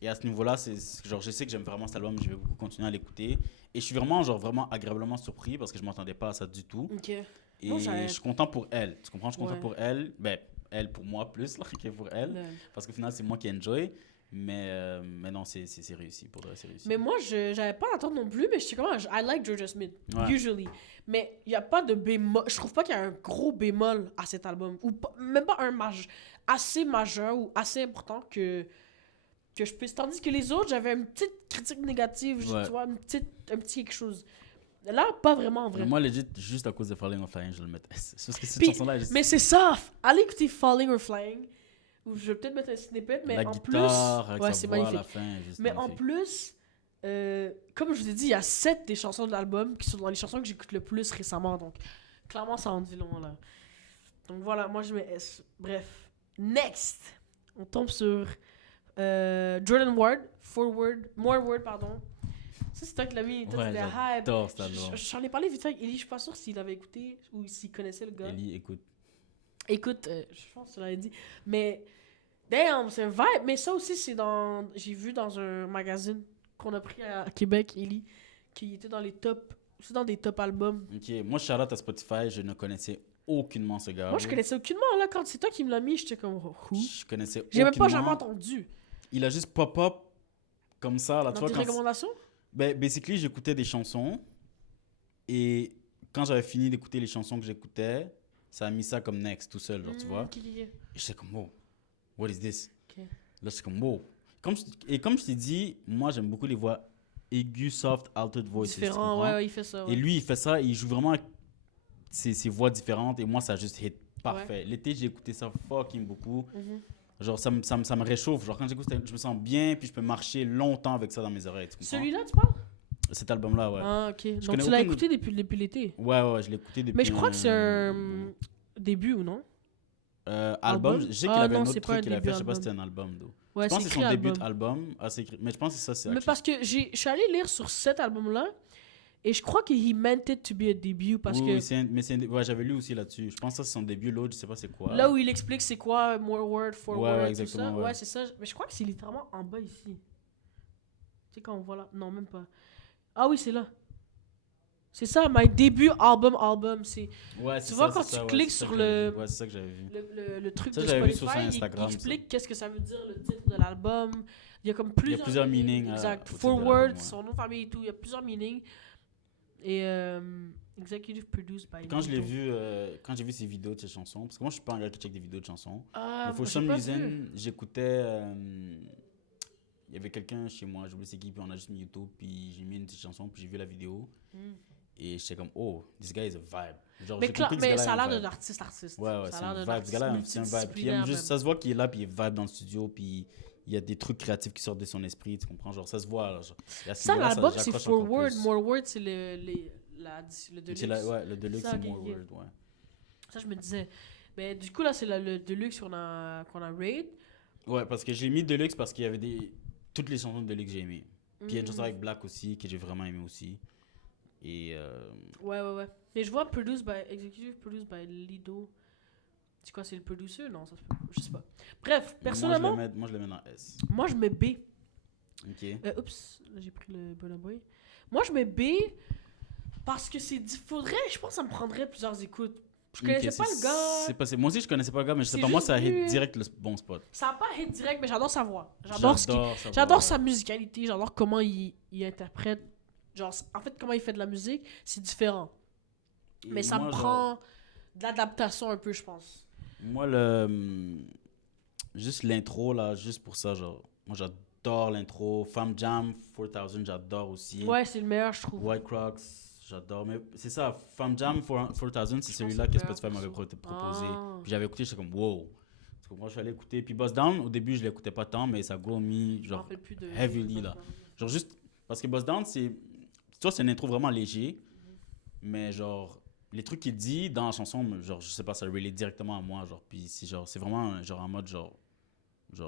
Et à ce niveau-là, genre, je sais que j'aime vraiment cet album, je vais beaucoup continuer à l'écouter. Et je suis vraiment, genre, vraiment agréablement surpris parce que je m'attendais pas à ça du tout. Ok. Et Non, je suis content pour elle. Tu comprends? Je suis content Ouais. pour elle. Ben, elle pour moi plus là, que pour elle. Parce qu'au final, c'est moi qui enjoy. Mais non, c'est réussi. Pour de vrai, c'est réussi. Mais moi, j'avais pas d'attente non plus, mais je sais comment. I like Georgia Smith, Ouais. usually. Mais il y a pas de bémol. Je trouve pas qu'il y a un gros bémol à cet album. Ou même pas un assez majeur ou assez important que je puisse. Tandis que les autres, j'avais une petite critique négative, Ouais. tu vois, un petit quelque chose. Là, pas vraiment en vrai. Mais moi, legit, juste à cause de Falling or Flying, je vais le mettre S. C'est parce que cette Puis- chanson-là, est juste- Mais c'est ça. Allez écouter Falling or Flying. Ou je vais peut-être mettre un snippet, mais la en guitare, plus. avec Ouais, sa c'est voix à magnifique. la fin, est juste Mais en magnifique. plus, comme je vous ai dit, il y a 7 des chansons de l'album qui sont dans les chansons que j'écoute le plus récemment. Donc, clairement, ça en dit long, là. Donc voilà, moi je mets S. Bref. Next, on tombe sur Jordan Ward, More Word, pardon. Ça, c'est toi qui l'as mis. Toi, Ouais, tu l'as hype. j'adore cet album. J'en ai parlé vite fait avec Ellie. Je suis pas sûr s'il avait écouté ou s'il connaissait le gars. Ellie, écoute. Écoute, je pense que tu l'avais dit. Mais, damn, c'est un vibe. Mais ça aussi, c'est dans. J'ai vu dans un magazine qu'on a pris à Québec, Ellie, qui était dans les top. C'est dans des top albums. Ok, moi, shout out à Spotify, je ne connaissais aucunement ce gars. Moi, je connaissais aucunement, là. Quand c'est toi qui me l'as mis, j'étais comme. Who? Je connaissais J'ai même pas aucunement. jamais entendu. Il a juste pop-up comme ça, là, tu Dans vois. tes Quand recommandations? ben, basically, j'écoutais des chansons et quand j'avais fini d'écouter les chansons que j'écoutais, ça a mis ça comme next tout seul, genre, tu vois. Ok. Et j'étais comme, wow, what is this? Ok. Là, j'étais comme, wow. Comme je t'ai dit, moi, j'aime beaucoup les voix aiguës, soft, altered voices. tu Différent, comprends? ouais, il fait ça. Et Ouais. lui, il fait ça, il joue vraiment avec ses voix différentes et moi, ça a juste hit parfait. L'été, j'ai écouté ça fucking beaucoup. Mhm. Genre, ça me réchauffe. Genre, quand j'écoute, je me sens bien, puis je peux marcher longtemps avec ça dans mes oreilles. Tu comprends? Celui-là, tu parles? Cet album-là, ouais. Ah, ok. Donc connais tu l'as aucune- écouté depuis l'été. Ouais, je l'ai écouté depuis. Mais je crois que c'est un début ou non? Album, album? je sais qu'il Ah avait non, un c'est autre pas un truc qu'il a début fait, je sais pas si album. c'était un album. though. Ouais, Je pense que c'est son écrit début album. d'album. Ah, c'est écrit. Mais je pense que c'est ça, c'est Mais actually- parce que je suis allé lire sur cet album-là et je crois qu'il meant it to be a debut parce Oui, que oui, ouais, j'avais lu aussi là-dessus. Je pense que ça, c'est son début. L'autre, je sais pas c'est quoi. là où il explique c'est quoi more word, for Ouais, word, ouais, tout ça. exactement, Ouais, ouais. c'est ça. Mais je crois que c'est littéralement en bas ici. Tu sais quand on voit là. Non, même pas. Ah oui, c'est là. C'est ça, my début album. C'est Ouais, c'est tu vois, ça, quand c'est tu ça, cliques c'est ça sur que j'avais le- vu. Ouais, c'est ça que j'avais vu. le truc Ça, de j'avais vu sur Spotify, son Instagram, il ça. explique qu'est-ce que ça veut dire le titre de l'album. Il y a comme plusieurs, plusieurs meanings, Exact. au titre de Forward, l'album, ouais. son nom de famille et tout. Il y a plusieurs meanings. Et executive produced by Quand je l'ai Lito. vu, quand j'ai vu ses vidéos de ses chansons, parce que moi, je suis pas un gars qui check des vidéos de chansons. Ah, Mais for j'ai some pas reason, vu. j'écoutais. Il y avait quelqu'un chez moi, j'ai oublié c'est qui, puis on a juste mis YouTube, puis j'ai mis une petite chanson, puis j'ai vu la vidéo. Mm. Et j'étais comme, oh, this guy is a vibe. Genre, Mais, j'ai compris que ce mais gars-là ça a est un l'air vibe. d'un artiste. Ouais, c'est Ça a un l'air d'un vibe. Ce gars-là, artiste c'est un vibe. Puis multidisciplinaire juste, même. ça se voit qu'il est là, puis il est vibe dans le studio, puis il y a des trucs créatifs qui sortent de son esprit, tu comprends? Genre, ça se voit. Là, genre. Et à ce Ça, niveau-là, l'album, c'est j'accroche encore Forward. plus. More Word, c'est le deluxe. Ouais, le Deluxe, Ça, c'est ok, More ok. Word, ouais. Ça, je me disais. Mais du coup, là, c'est le deluxe qu'on a raid. Ouais, parce que j'ai mis Deluxe parce qu'il y avait toutes les chansons de Deluxe que j'ai aimées. Puis il y a une chanson Mm. avec Black aussi que j'ai vraiment aimé aussi. Et Ouais. Mais je vois executive produced by Lido. C'est quoi, c'est le producer? Non, ça se peut. Je sais pas. Bref, personnellement, moi je le mets dans S. moi, je mets B. Ok. Oups, là, j'ai pris le Burna Boy. Moi, je mets B parce que faudrait, je pense que ça me prendrait plusieurs écoutes. Je connaissais pas le gars. C'est passé. Moi aussi, je connaissais pas le gars, mais je sais C'est pas, moi, juste ça hit vu- direct le bon spot. Ça n'a pas hit direct, mais j'adore sa voix. J'adore J'adore sa musicalité, j'adore comment il interprète. Genre, en fait, comment il fait de la musique, c'est différent. Mais ça me prend de l'adaptation un peu, je pense. Moi, juste l'intro, là, juste pour ça, genre, moi, j'adore l'intro. Femme Jam 4000, j'adore aussi. Ouais, c'est le meilleur, je trouve. White Crocs, j'adore. Mais c'est ça, Femme Jam 4000, c'est Je celui-là pense que que c'est le Spotify m'avait meilleur proposé. Ah. Puis j'avais écouté, j'étais comme, wow. Parce que moi, je suis allé écouter. Puis Buzz Down, au début, je l'écoutais pas tant, mais ça grow me, Je m'en genre, rappelle plus de. heavily, là. Genre, juste, parce que Buzz Down, c'est. Toi, c'est une intro vraiment léger, mais genre, les trucs qu'il dit dans la chanson, genre, je sais pas, ça relate directement à moi, genre, puis c'est genre, c'est vraiment, genre, en mode, genre,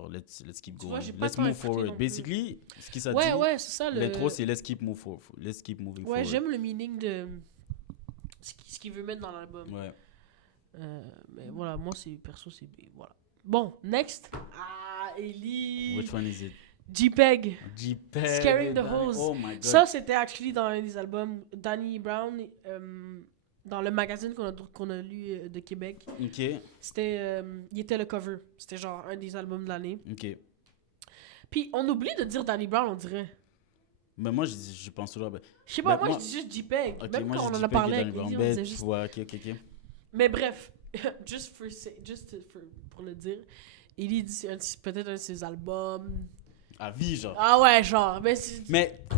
let's keep Tu going, vois, j'ai pas let's tant move écouté forward. non plus. Basically, ce qui ça Ouais, dit, ouais, c'est ça. l'intro, c'est let's keep moving Ouais, forward. j'aime le meaning de ce qu'il veut mettre dans l'album. Ouais. Mais voilà, moi, perso, c'est B. Voilà. Bon, next. Ah, Ellie. Which one is it? JPEG. JPEG. Scaring the Hoes. Oh my god. Ça, c'était actually dans un des albums. Danny Brown, dans le magazine qu'on a lu de Québec. Ok, C'était. Il était le cover. C'était genre un des albums de l'année. ok. Puis on oublie de dire Danny Brown, on dirait. Mais moi, je pense toujours. Je sais pas, Ben, moi, je dis juste JPEG. Ok, Même moi, quand je on dis en a JPEG parlé et avec Danny Ellie, Brown. on disait juste. Ouais, ok. Mais bref, pour le dire, Ellie dit c'est peut-être un de ses albums. À vie, genre. Ah ouais, genre. Mais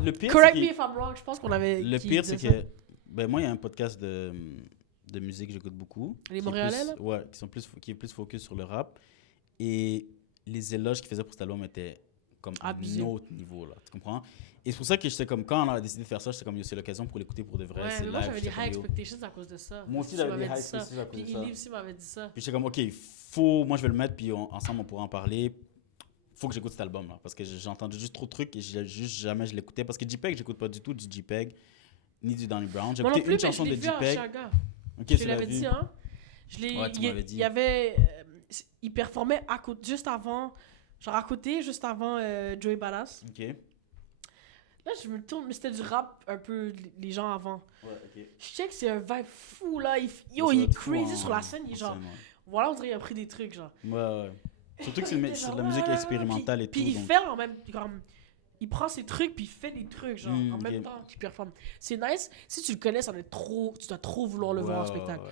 le pire, Correct c'est me que... if I'm wrong, je pense qu'on avait. Le qui pire, c'est disait ça. que... Ben, moi, il y a un podcast de musique que j'écoute beaucoup. Les qui est Montréalais, plus- là? Ouais, qui est plus focus sur le rap. Et les éloges qu'il faisait pour cet album étaient comme à Abusé. un autre niveau, là. Tu comprends? Et c'est pour ça que j'étais comme... Quand on a décidé de faire ça, j'étais comme, yo, c'est l'occasion pour l'écouter pour de vrai. Ouais, c'est mais moi live. j'avais des J'étais high comme, yo. expectations à cause de ça. Moi aussi, Tu j'avais m'avais des high dit ça. expectations à cause Puis de ça. Ellie aussi m'avait dit ça. Puis j'étais comme, OK, faut... Moi, je vais le mettre, puis ensemble, on pourra en parler. Faut que j'écoute cet album, là. Parce que j'ai entendu juste trop de trucs et juste jamais je l'écoutais. Parce que JPEG, j'écoute pas du tout du JPEG, ni du Danny Brown. J'ai Moi non écouté plus, une mais chanson je de l'ai vu à JPEG. Chaga. Ok, Je tu te l'as l'avais vu. dit, hein. Ouais, tu m'avais dit. Il y avait. Il performait à côté, juste avant. Genre à côté, juste avant Joey Badass. Ok. Là, je me tourne, mais c'était du rap un peu, les gens avant. Ouais, ok. Je sais que c'est un vibe fou, là. Yo, Ça il va est être fou crazy en- sur la scène. Il est en genre. scène, Voilà, on dirait qu'il a pris des trucs, genre. ouais. Ouais. Surtout que Il était c'est genre, de la musique ouais, expérimentale et tout. Puis il donc- fait en même comme il prend ses trucs puis il fait des trucs genre en ok. même temps qu'il performe. C'est nice. Si tu le connais, ça doit être trop, tu dois trop vouloir le voir en Ouais, spectacle. ouais.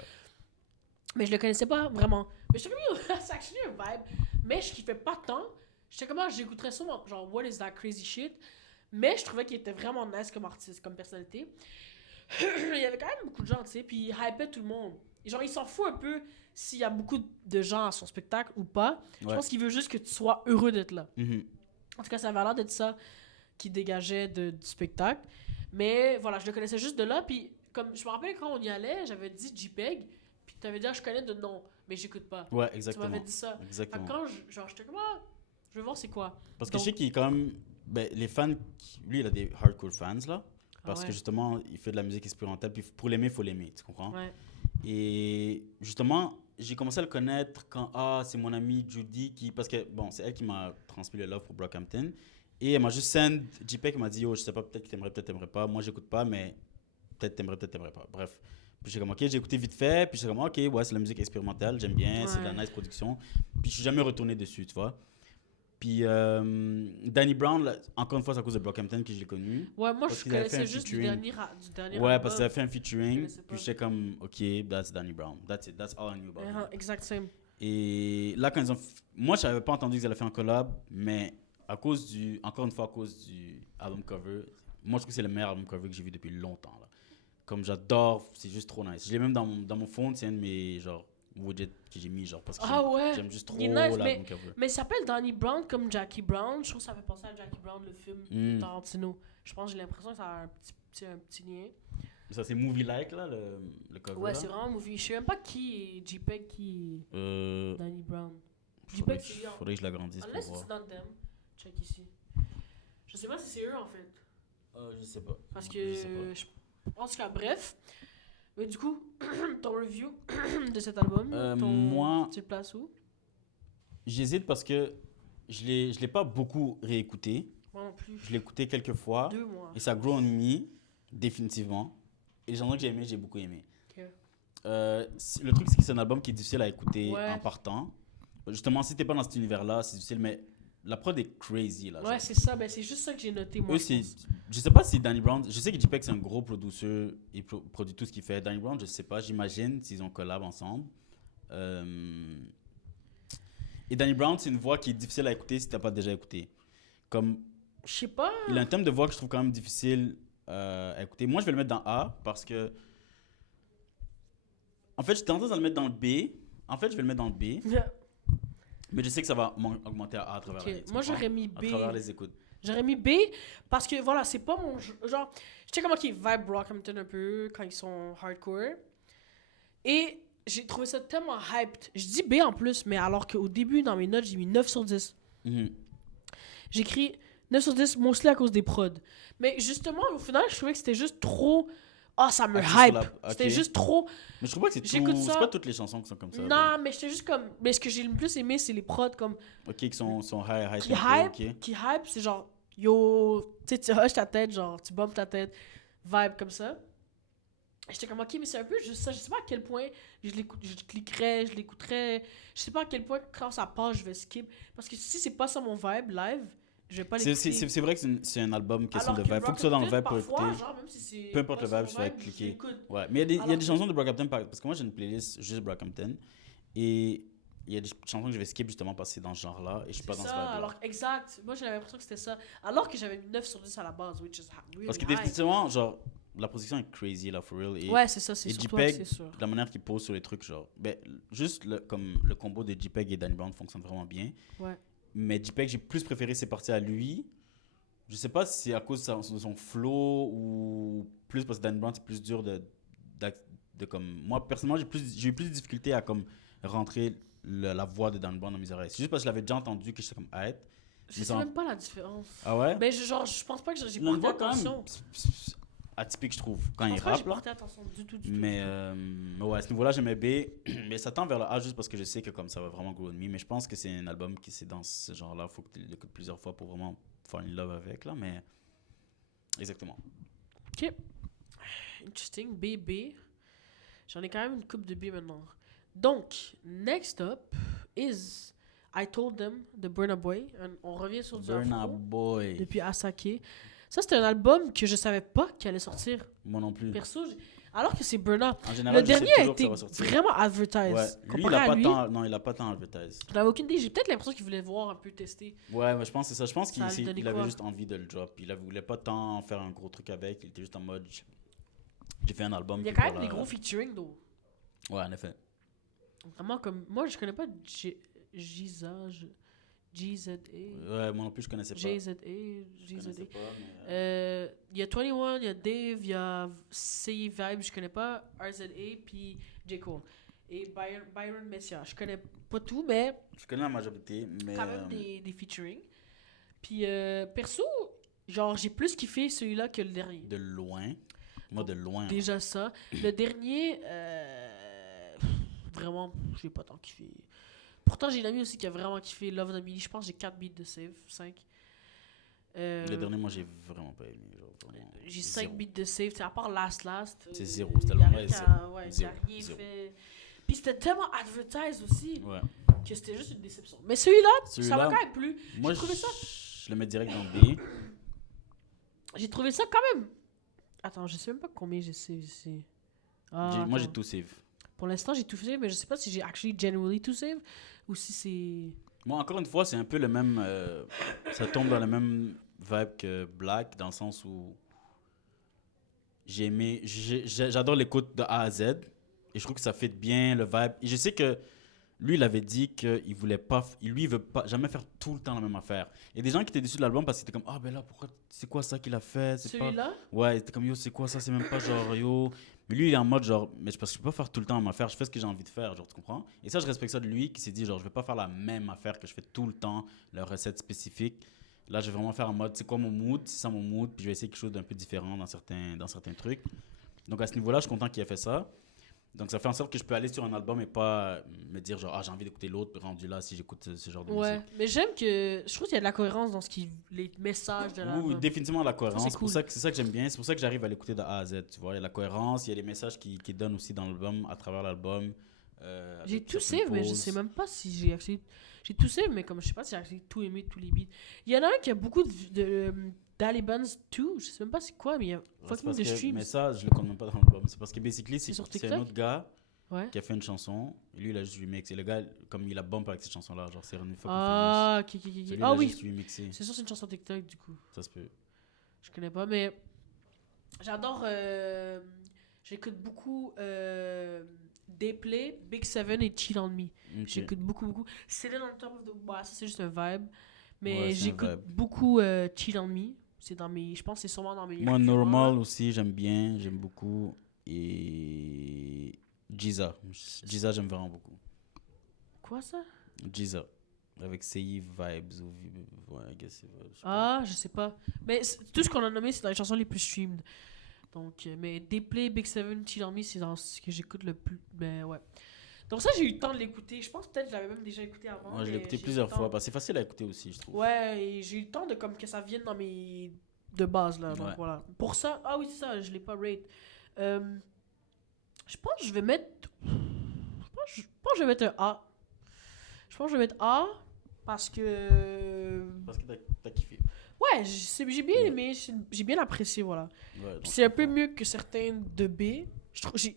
Mais je le connaissais pas vraiment. Mais je te dis, c'est actually un vibe. Mais je kiffais pas tant. J'étais comment j'écouterais ça, genre What is that crazy shit. Mais je trouvais qu'il était vraiment nice comme artiste, comme personnalité. Il y avait quand même beaucoup de gens, tu sais, puis il hypait tout le monde. Et genre, il s'en fout un peu s'il y a beaucoup de gens à son spectacle ou pas. Je Ouais. pense qu'il veut juste que tu sois heureux d'être là. Mhm. En tout cas, ça avait l'air d'être ça qui dégageait du spectacle. Mais voilà, je le connaissais juste de là. Puis, comme je me rappelle quand on y allait, j'avais dit JPEG. Puis, tu avais dit, je connais de nom, mais j'écoute pas. Ouais, Tu exactement. m'avais dit ça. Fait Exactement. que quand j'étais comme, ah, je veux voir c'est quoi. Parce que Donc- je sais qu'il est quand même. Ben, les fans, lui, il a des hardcore fans, là. Parce Ah ouais. que justement, il fait de la musique expérimentale. Puis pour l'aimer, il faut l'aimer, tu comprends? Ouais. Et justement, j'ai commencé à le connaître quand c'est mon amie Judy qui. Parce que, bon, c'est elle qui m'a transmis le love pour Brockhampton. Et elle m'a juste send JPEG, elle m'a dit, oh, je sais pas, peut-être que t'aimerais pas. Moi, j'écoute pas, mais peut-être t'aimerais pas. Bref. Puis j'ai comme, ok, j'ai écouté vite fait. Puis j'ai comme, ok, ouais, c'est la musique expérimentale, j'aime bien, c'est de la Ouais. nice production. Puis je suis jamais retourné dessus, tu vois. Puis Danny Brown, là, encore une fois, c'est à cause de Brockhampton que je l'ai connu. Ouais, moi, Parce je qu'il avait fait connaissais un juste du featuring. dernier Ouais, album. parce qu'il a fait un Je featuring. connaissais pas. Puis j'étais comme, ok, that's Danny Brown. That's it. That's all I knew about him. Exact, same. Et là, quand ils ont. Moi, je n'avais pas entendu qu'ils allaient faire un collab, mais encore une fois, à cause du album cover, moi, je trouve que c'est le meilleur album cover que j'ai vu depuis longtemps. Là. Comme j'adore, c'est juste trop nice. Je l'ai même dans mon phone, c'est un de mes genre, widgets que j'ai mis, genre, parce que Ah ouais. j'aime juste trop Il est nice, l'album cover. Mais il s'appelle Danny Brown comme Jackie Brown. Je trouve que ça fait penser à Jackie Brown, le film de Tarantino. Je pense, j'ai l'impression que ça a un petit lien. Ça, c'est movie-like, là, le cover. Ouais, là. c'est vraiment movie. Je sais même pas qui est JPEG, qui Euh, est Danny Brown. faudrait, JPEG, c'est lui. faudrait que je l'agrandisse Unless pour it's voir. not them. Check ici. Je sais pas si c'est eux en fait. Je sais pas. Parce Je que. sais pas. En tout cas, bref. Mais du coup, ton review de cet album, moi- tu le places où? J'hésite parce que je l'ai pas beaucoup réécouté. Moi non plus. Je l'ai écouté quelques fois. 2 mois. Et ça grow on me. Définitivement. Et les chansons que j'ai aimées, j'ai beaucoup aimé. Ok. Le truc, c'est que c'est un album qui est difficile à écouter Ouais. en partant. Justement, si t'es pas dans cet univers-là, c'est difficile, mais la prod est crazy, là. Ouais, Genre. c'est ça. Ben, c'est juste ça que j'ai noté, moi, Eux, je c'est. pense. Je sais pas si Danny Brown. Je sais que JPEG, c'est un gros producteur. Il produit tout ce qu'il fait. Danny Brown, je sais pas. J'imagine s'ils ont collab ensemble. Euh, Et Danny Brown, c'est une voix qui est difficile à écouter si t'as pas déjà écouté. Comme. Je sais pas. Il a un thème de voix que je trouve quand même difficile à écouter. Moi, je vais le mettre dans A parce que. En fait, j'ai tendance à le mettre dans le B. En fait, je vais le mettre dans le B. Mais je sais que ça va augmenter à A à travers Ok, l'année, tu moi, comprends? j'aurais mis À B. travers les écoutes. J'aurais mis B parce que voilà, c'est pas mon genre. Je sais comment ils vibe Brockhampton un peu quand ils sont hardcore. Et j'ai trouvé ça tellement hyped. Je dis B en plus, mais alors qu'au début, dans mes notes, j'ai mis 9 sur 10. Mhm. J'écris 9 sur 10, mostly à cause des prods. Mais justement, au final, je trouvais que c'était juste trop. Ah, ça me Axé sur hype. la- ok. C'était juste trop. Mais je trouve pas que c'est J'écoute tout. ça. C'est pas toutes les chansons qui sont comme ça. Non, mais j'étais juste comme. Mais ce que j'ai le plus aimé, c'est les prods comme. Ok, qui sont high Qui tempo, hype, ok. qui hype, c'est genre. Yo, tu sais, tu hoches ta tête, genre, tu bumpes ta tête. Vibe comme ça. Et j'étais comme, ok, mais c'est un peu juste ça. Je sais pas à quel point je cliquerais, je l'écouterais. Je sais pas à quel point, quand ça passe, je vais skip. Parce que si c'est pas ça mon vibe live, je vais pas l'écouter. C'est vrai que c'est un album question Alors de que vibe. Faut que tu sois dans le vibe pour parfois, écouter. genre, même si c'est Peu importe pas le ça vibe, mon tu vas je cliquer. l'écoute. Ouais, mais il y a Alors des que- chansons de Brockhampton, parce que moi j'ai une playlist juste Brockhampton. Et il y a des chansons que je vais skip justement parce que c'est dans ce genre-là. Et je suis pas C'est dans ce ça, vibe-là. alors exact. Moi, j'avais l'impression que c'était ça. Alors que j'avais mis 9 sur 10 à la base, which is really Parce que high. définitivement, genre, la production est crazy là, for real. Et Ouais, c'est ça, c'est et surtout JPEG, axé sur. la manière qu'il pose sur les trucs, genre, ben, juste comme le combo de JPEG et Danny Brown fonctionne vraiment bien. Ouais. Mais JPEG, j'ai plus préféré ses parties à lui. Je sais pas si c'est à cause de son flow ou plus parce que Danny Brown c'est plus dur de comme. Moi personnellement, j'ai eu plus de difficultés à comme rentrer la voix de Danny Brown dans mes oreilles. C'est juste parce que je l'avais déjà entendu que j'étais comme ah. Je sais même pas la différence. Ah ouais? Mais genre, je pense pas que j'ai Il a une porté voix quand même attention. atypique, je trouve, quand Je il pense pas que j'ai rappe là. porté attention du tout, du tout. Mais ouais, à ce niveau-là, j'aimais B. Mais ça tend vers le A juste parce que je sais que comme ça va vraiment grow on me. Mais je pense que c'est un album qui c'est dans ce genre-là. Faut que tu l'écoutes plusieurs fois pour vraiment faire une love avec là. Mais exactement. Ok. Interesting. B. J'en ai quand même une coupe de B maintenant. Donc, next up is I Told Them de Burna Boy. On revient sur du Burna afro Boy. depuis Asake. Ça, c'était un album que je savais pas qu'il allait sortir. Moi non plus. Perso, alors que c'est Burna. En Le général, je sais dernier a toujours que été ça va sortir. vraiment advertised. Ouais, lui, Comparé à lui, non, il a pas tant advertise. j'avais aucune idée. J'ai peut-être l'impression qu'il voulait voir un peu tester. Ouais, mais je pense que c'est ça. Je pense Ça a qu'il donné il avait quoi? juste envie de le drop. Il voulait pas tant faire un gros truc avec. Il était juste en mode. J'ai fait un album. Il y a puis quand même voilà. des gros featuring, though. Ouais, en effet. Vraiment comme. Moi, je connais pas GZA. Ouais, moi non plus, je connaissais pas. GZA. Je connaissais pas, mais, Il y a 21, il y a Dave, il y a C Vibe, je connais pas. RZA, puis J. Cole. Et Byron Messia. Je connais pas tout, mais je connais la majorité, mais. quand même des featuring. Puis perso, genre, j'ai plus kiffé celui-là que le dernier. De loin. Moi, de loin. Déjà ça. Le dernier, vraiment, j'ai pas tant kiffé. Pourtant, j'ai une amie aussi qui a vraiment kiffé Love the Mini. Je pense que j'ai 4 beats de save, 5. Le dernier, moi, j'ai vraiment pas aimé. Genre, vraiment, J'ai 5 zéro. beats de save. À part Last. C'est zéro, cet il y a album-là rien est qu'à- zéro. Ouais, il Zéro, a rien zéro. fait. Puis c'était tellement advertised aussi Ouais. que c'était juste une déception. Mais celui-là, ça Celui-là, m'a quand même plu. Moi, J'ai trouvé ça. je le mets direct dans B. J'ai trouvé ça quand même. Attends, je sais même pas combien j'ai save ici. Ah, Moi, j'ai attends. tout save. Pour l'instant, j'ai tout save, mais je sais pas si j'ai actually genuinely tout save ou si c'est. Moi, encore une fois, c'est un peu le même. Ça tombe dans le même vibe que Black, dans le sens où j'ai aimé. J'adore l'écoute de A à Z. Et je trouve que ça fait bien le vibe. Et je sais que lui, il avait dit qu'il voulait pas. Lui, il veut pas jamais faire tout le temps la même affaire. Il y a des gens qui étaient déçus de l'album parce qu'ils étaient comme ah, ben là, pourquoi. C'est quoi ça qu'il a fait? C'est pas. Celui-là? Ouais, il était comme yo, c'est quoi ça? C'est même pas genre yo. Mais lui, il est en mode genre, mais parce que je peux pas faire tout le temps la même affaire, je fais ce que j'ai envie de faire, genre, tu comprends? Et ça, je respecte ça de lui qui s'est dit, genre, je vais pas faire la même affaire que je fais tout le temps, la recette spécifique. Là, je vais vraiment faire en mode, c'est quoi mon mood? C'est ça mon mood, puis je vais essayer quelque chose d'un peu différent dans certains trucs. Donc, à ce niveau-là, je suis content qu'il ait fait ça. Donc ça fait en sorte que je peux aller sur un album et pas me dire genre ah j'ai envie d'écouter l'autre rendu là si j'écoute ce genre de Ouais, musique. mais j'aime que. Je trouve qu'il y a de la cohérence dans les messages de Oui, l'album. définitivement la Ça, cohérence. c'est C'est pour cool. ça que c'est ça que j'aime bien. C'est pour ça que j'arrive à l'écouter de A à Z. Tu vois, il y a la cohérence, il y a les messages qui donnent aussi dans l'album, à travers l'album. J'ai Avec tout certaines save, mais je pauses. sais même pas si j'ai accès. J'ai tout save, mais comme je sais pas si j'ai accès tout aimé, tous les beats. Il y en a un qui a beaucoup de Taliban's 2, je sais même pas c'est quoi, mais il y a Ouais, c'est fucking parce de que, streams. mais ça, je le connais même pas dans l'album. C'est parce que basically, C'est sur c'est un TikTok? autre gars Ouais. qui a fait une chanson. Et lui, il a juste remixé. Et le gars, comme il a bump avec cette chanson-là, genre c'est revenu fucking famous. Ah, ok, ok, ok. Celui, il Ah a oui, juste remixé. c'est sûr, c'est une chanson TikTok du coup. Ça se peut. Je connais pas, mais j'adore. J'écoute beaucoup Dayplay, Big Seven et Cheat on Me. Ok. J'écoute beaucoup, beaucoup. C'est on top of the. Bah, ça, c'est juste un vibe. Mais Ouais, c'est un j'écoute vibe. beaucoup Cheat on Me. C'est dans mes. Je pense que c'est sûrement dans mes. Moi, récurrents, Normal là. aussi, j'aime bien. J'aime beaucoup. Et. Giza. Giza, j'aime vraiment beaucoup. Quoi ça? Giza. Avec Save Vibes. Ou... Ouais, I guess c'est. Je sais pas. Ah, je sais pas. Mais tout ce qu'on a nommé, c'est dans les chansons les plus streamed. Donc, mais Dayplay, Big Seven, Cheat on Me, c'est dans ce que j'écoute le plus. Ben ouais. Donc, ça, j'ai eu le temps de l'écouter. Je pense peut-être que je l'avais même déjà écouté avant. Moi, je mais l'ai écouté j'ai eu plusieurs le temps. fois. Parce que c'est facile à écouter aussi, je trouve. Ouais, et j'ai eu le temps de comme que ça vienne dans mes de base là. Donc Ouais. voilà. Pour ça, ah oui, c'est ça, je l'ai pas rate. Je pense que je vais mettre. Je pense que je vais mettre un A. Je pense que je vais mettre A parce que. Parce que t'as kiffé. Ouais, j'ai bien Ouais. aimé, j'ai bien apprécié, voilà. Ouais, donc Puis c'est un je peu comprends. mieux que certains de B.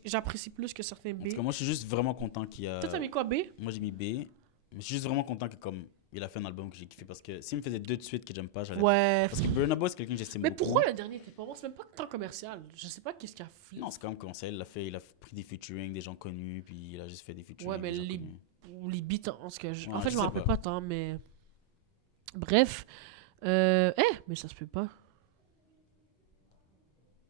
J'apprécie plus que certains B. En tout cas, moi, je suis juste vraiment content qu'il y a. Toi, t'as mis quoi, B? Moi, j'ai mis B. Mais je suis juste vraiment content que, comme, il a fait un album que j'ai kiffé. Parce que s'il me faisait deux de suite que j'aime pas, j'allais. Ouais. Parce que Burna Boy, c'est quelqu'un que j'estime Mais beaucoup. pourquoi le dernier était pas bon? C'est même pas tant commercial. Je sais pas qu'est-ce qu'il a fait. Non, c'est quand même conseil. Il a pris des featuring, des gens connus, puis il a juste fait des featuring. Ouais, mais des gens les- connus. Ou les beats, en ce que je... Ouais, en fait, je je me sais rappelle pas. pas tant, mais... Bref. Mais ça se peut pas.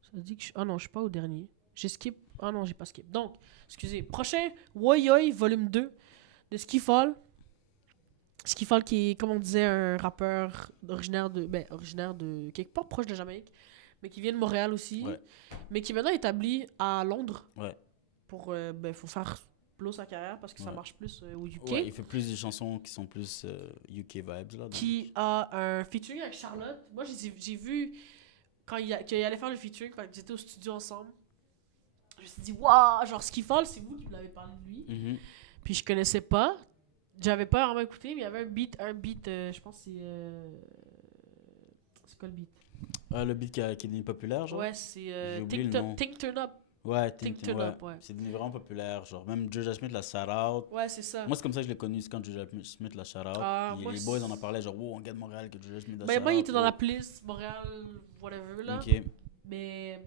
Ça dit que ah non, je suis pas au dernier. J'ai skip. Ah non, j'ai pas skip. Donc, excusez. Prochain, Woyoy, volume 2 de Skifall. Skifall qui est, comme on disait, un rappeur originaire de quelque part proche de Jamaïque, mais qui vient de Montréal aussi, Ouais. mais qui est maintenant établi à Londres Ouais. pour faut faire plus sa carrière parce que ça Ouais. marche plus au UK. Ouais, il fait plus des chansons qui sont plus UK vibes, là. donc. Qui a un featuring avec Charlotte. Moi, j'ai vu quand qu'il allait faire le featuring, quand ils étaient au studio ensemble. Je me suis dit, waouh, genre Skifall, c'est vous qui me l'avez parlé de lui. Mhm. Puis je connaissais pas. J'avais pas vraiment écouté, mais il y avait un beat, je pense que c'est quoi le beat? Le beat qui est devenu populaire, genre. Ouais, c'est J'ai oublié le nom. Think Turn Up. Ouais, Think Tintin, Turn ouais. Up, ouais. C'est devenu vraiment populaire, genre. Même Joja Smith l'a shout-out. Ouais, c'est ça. Moi, c'est comme ça que je l'ai connu, c'est quand Joja Smith l'a shout-out. Ah, Puis moi, les boys en ont parlé, genre, wow, un gars de Montréal que Joja Smith a Ben, shout-out. moi, il était dans la wow. playlist Montréal, whatever, là. Ok. Mais.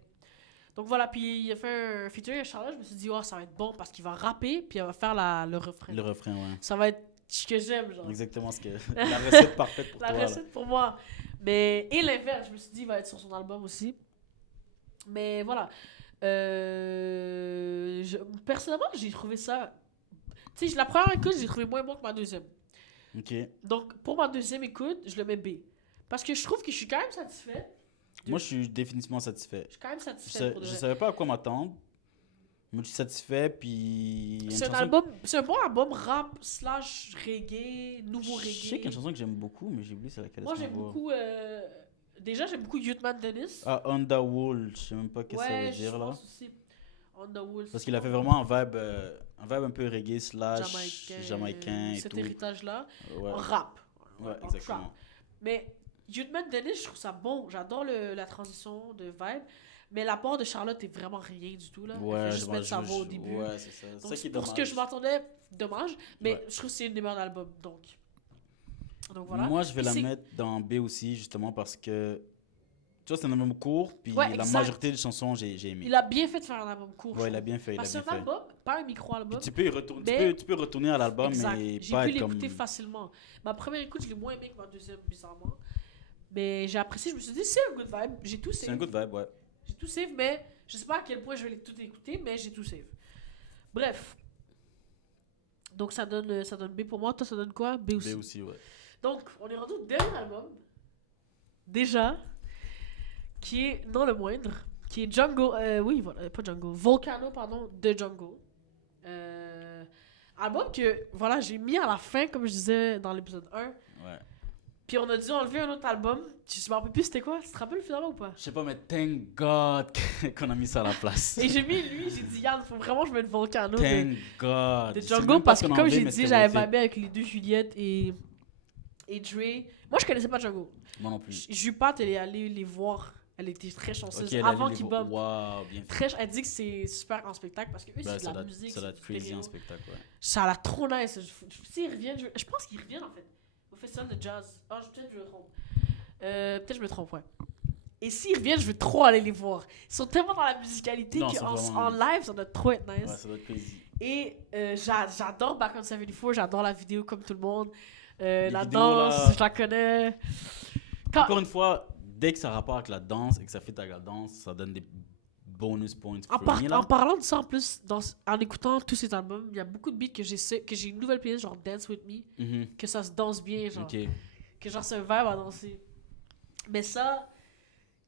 Donc voilà, puis il a fait un featuring avec Charlotte. Je me suis dit, oh, ça va être bon parce qu'il va rapper, puis il va faire le refrain. Le refrain, ouais. Ça va être ce que j'aime, genre. Exactement ce que. La recette parfaite pour La toi. là. recette pour moi. Mais, et l'inverse, je me suis dit, il va être sur son album aussi. Mais voilà. Personnellement, j'ai trouvé ça. Tu sais, la première écoute, j'ai trouvé moins bon que ma deuxième. Ok. Donc, pour ma deuxième écoute, je le mets B. Parce que je trouve que je suis quand même satisfait. Moi, je suis définitivement satisfait. Je suis quand même Je, satisfait. pour de je vrai. savais pas à quoi m'attendre. Moi, je suis satisfait, puis. il y a une C'est un chanson- album, c'est un bon album rap slash reggae, nouveau Je sais qu'il y a une reggae. chanson que j'aime beaucoup, mais j'ai oublié c'est laquelle. Moi, laisse-moi j'aime voir. beaucoup. Déjà, j'aime beaucoup Youthman Dennis. Ah, Underworld, je sais même pas qu'est-ce que ça veut Ouais, je dire là. pense aussi. On the Wolf. Parce qu'il a fait vraiment un vibe un peu reggae slash jamaïcain et cet tout. héritage-là. Ouais, En rap. ouais, En exactement. trap. Mais Youthman Dennis, je trouve ça bon. J'adore la transition de vibe. Mais l'apport de Charlotte est vraiment rien du tout. Là. Elle Ouais, fait juste mettre sa voix au début. Ouais, c'est ça. C'est Donc, ça qui est pour dommage. ce que je m'attendais, dommage. Mais Ouais. je trouve que c'est une des meilleures albums. Donc voilà. Moi, je vais Puis la c'est- mettre dans B aussi, justement, parce que. Tu vois, c'est un album court, puis Ouais, la exact. majorité des chansons, j'ai aimé. Il a bien fait de faire un album court. je Ouais, il a trouve. bien fait, il a Parce que bien c'est un fait. album, pas un micro-album. Puis tu peux y retourner, Mais- tu peux retourner à l'album, Exact. mais J'ai pas pu être comme. l'écouter facilement. Ma première écoute, je l'ai moins aimé que ma deuxième, bizarrement. Mais j'ai apprécié, je me suis dit, c'est un good vibe. J'ai tout C'est un save. good vibe, ouais. J'ai tout save, mais je sais pas à quel point je vais tout écouter, mais j'ai tout save. Bref. Donc ça donne B pour moi. Toi, ça donne quoi? B aussi. B aussi, ouais. Donc, on est rendu au dernier album. Déjà. Qui est, non le moindre, qui est Django. Oui, voilà, pas Django. Volcano, pardon, de Django. Album que, voilà, j'ai mis à la fin, comme je disais dans l'épisode 1. Ouais. Puis on a dû enlever un autre album. Tu me rappelles plus c'était quoi? Tu te rappelles finalement ou pas? Je sais pas, mais thank God qu'on a mis ça à la place. Et j'ai mis lui, j'ai dit, Yann, faut vraiment que je mette Volcano Thank God. de Je sais Django même pas parce ce que, qu'on a comme enlevé, j'ai mais dit, c'était j'avais worth it. vibé avec les deux Juliette et Dre. Moi, je connaissais pas Django. Moi non plus. Jupat, elle est allée les voir. Elle était très chanceuse Ok, elle a avant vu les qu'ils vo- bump. Waouh, bien fait. Très, elle dit que c'est super en spectacle parce que eux, Ben, c'est de ça la doit musique. ça doit être c'est crazy stéréo. en spectacle, ouais. Ça a l'air trop nice. S'ils reviennent, je pense qu'ils reviennent en fait. Au festival de jazz. Ah, peut-être que je me trompe. Peut-être que je me trompe, ouais. Et s'ils reviennent, je veux trop aller les voir. Ils sont tellement dans la musicalité Non, ils sont qu'en vraiment- en live, ça doit trop être nice. Ouais, ça doit être crazy. Et j'adore Back on 74, j'adore la vidéo comme tout le monde. Les La vidéos, danse, là- je la connais. Encore une fois, dès que ça a rapport avec la danse et que ça fait avec la danse, ça donne des bonus points En, for me, là. en parlant de ça, en plus, en écoutant tous ces albums, il y a beaucoup de beats que j'ai une nouvelle playlist, genre Dance With Me, Mhm. que ça se danse bien, genre. Ok. Que genre c'est un vibe à danser. Mais ça,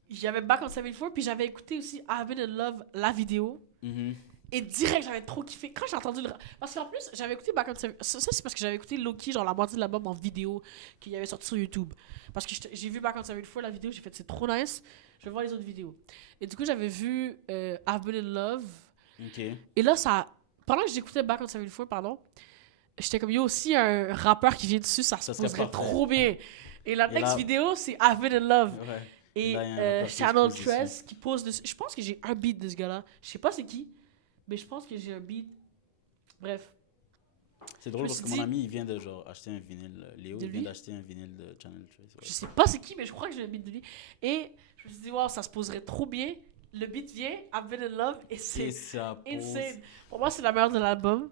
j'avais Back on 74, puis j'avais écouté aussi I've Been in Love, la vidéo. Mhm. Et direct, j'avais trop kiffé. Quand j'ai entendu le. Parce qu'en plus, j'avais écouté Back on 74. Ça, c'est parce que j'avais écouté Loki, genre la moitié de l'album en vidéo, qu'il y avait sorti sur YouTube. Parce que j'ai vu Back on 74, la vidéo, j'ai fait c'est trop nice. Je vais voir les autres vidéos. Et du coup, j'avais vu I've Been in Love. Ok. Et là, ça. Pendant que j'écoutais Back on 74, pardon, j'étais comme yo, aussi un rappeur qui vient dessus, ça se Ça serait poserait parfait. trop bien. Et la Et next là- vidéo, c'est I've Been in Love. Ouais. Et Là, il y a un rappeur qui se Channel pose dessus. 13 qui pose dessus. Je pense que j'ai un beat de ce gars-là. Je sais pas c'est qui, mais je pense que j'ai un beat. Bref. C'est drôle me parce suis que mon dit- ami, il vient de genre acheter un vinyle. Léo, De il vient lui? d'acheter un vinyle de Channel 13. ouais. Je sais pas c'est qui, mais je crois que j'ai un beat de lui. Et je me suis dit, waouh, ça se poserait trop bien. Le beat vient, I've Been in Love, et Et c'est ça pose- insane. Pour moi, c'est la meilleure de l'album.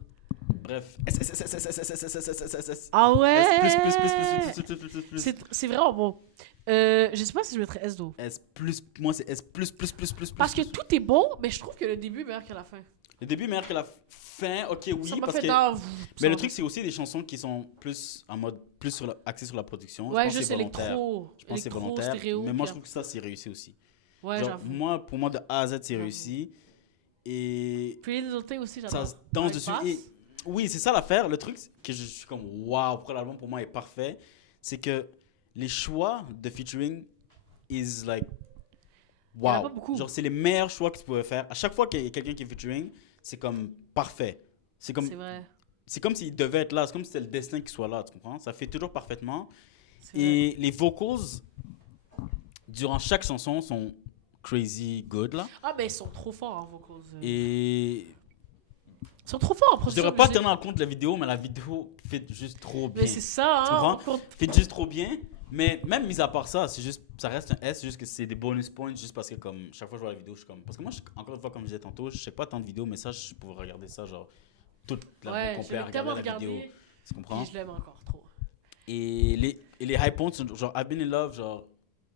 Bref. S. Ah ouais! S++++++++++++++++++++++++++++++++++++++++++++++++++++++++++++++++++++++++++++++++++++++++++ Je sais pas si je mettrais S d'eau. S+, moi c'est S+++++++++++++++++++++++++++++++++ Parce que tout est bon, mais je trouve que le début est meilleur que la fin. Le début est meilleur que la fin, ok, oui, Ça m'a parce fait que... dans... Mais le truc, c'est aussi des chansons qui sont plus en mode, plus sur axées sur la production. Ouais, pense que juste c'est volontaire. électro. Je pense que c'est Électro, volontaire. stéréo. Mais moi, puis- je trouve que ça, c'est réussi aussi. Ouais, Genre, j'avoue. moi, pour moi, de A à Z, c'est J'avoue. réussi. Et Puis les autres aussi, ça j'adore. se danse Avec dessus. Bass. Et oui, c'est ça l'affaire. Le truc que je suis comme, waouh, pourquoi l'album pour moi est parfait, c'est que les choix de featuring is like, Il y en a wow. pas beaucoup. Genre, c'est les meilleurs choix que tu pouvais faire. À chaque fois qu'il y a quelqu'un qui est featuring, c'est comme parfait. C'est comme, C'est vrai. c'est comme s'il devait être là. C'est comme si c'était le destin qu'il soit là, tu comprends? Ça fait toujours parfaitement. C'est vrai. Et les vocals, durant chaque chanson, sont crazy good, là. Ah, mais ils sont trop forts en vocals. Et Ils sont trop forts en je production devrais pas de tenir en compte la vidéo, mais la vidéo fait juste trop bien. Mais c'est ça, Tu hein. comprends? on compte- Fait juste trop bien. Mais même mis à part ça, c'est juste, ça reste un S, juste que c'est des bonus points, juste parce que comme chaque fois que je vois la vidéo, je suis comme... Parce que moi, encore une fois, comme je disais tantôt, je sais pas tant de vidéos, mais ça, je pourrais regarder ça, genre, toute la Ouais, vidéo je complète, l'ai tellement regarder la vidéo. regardé. Tu comprends? Puis je l'aime encore trop. Et les high points sont genre I've been in love, genre,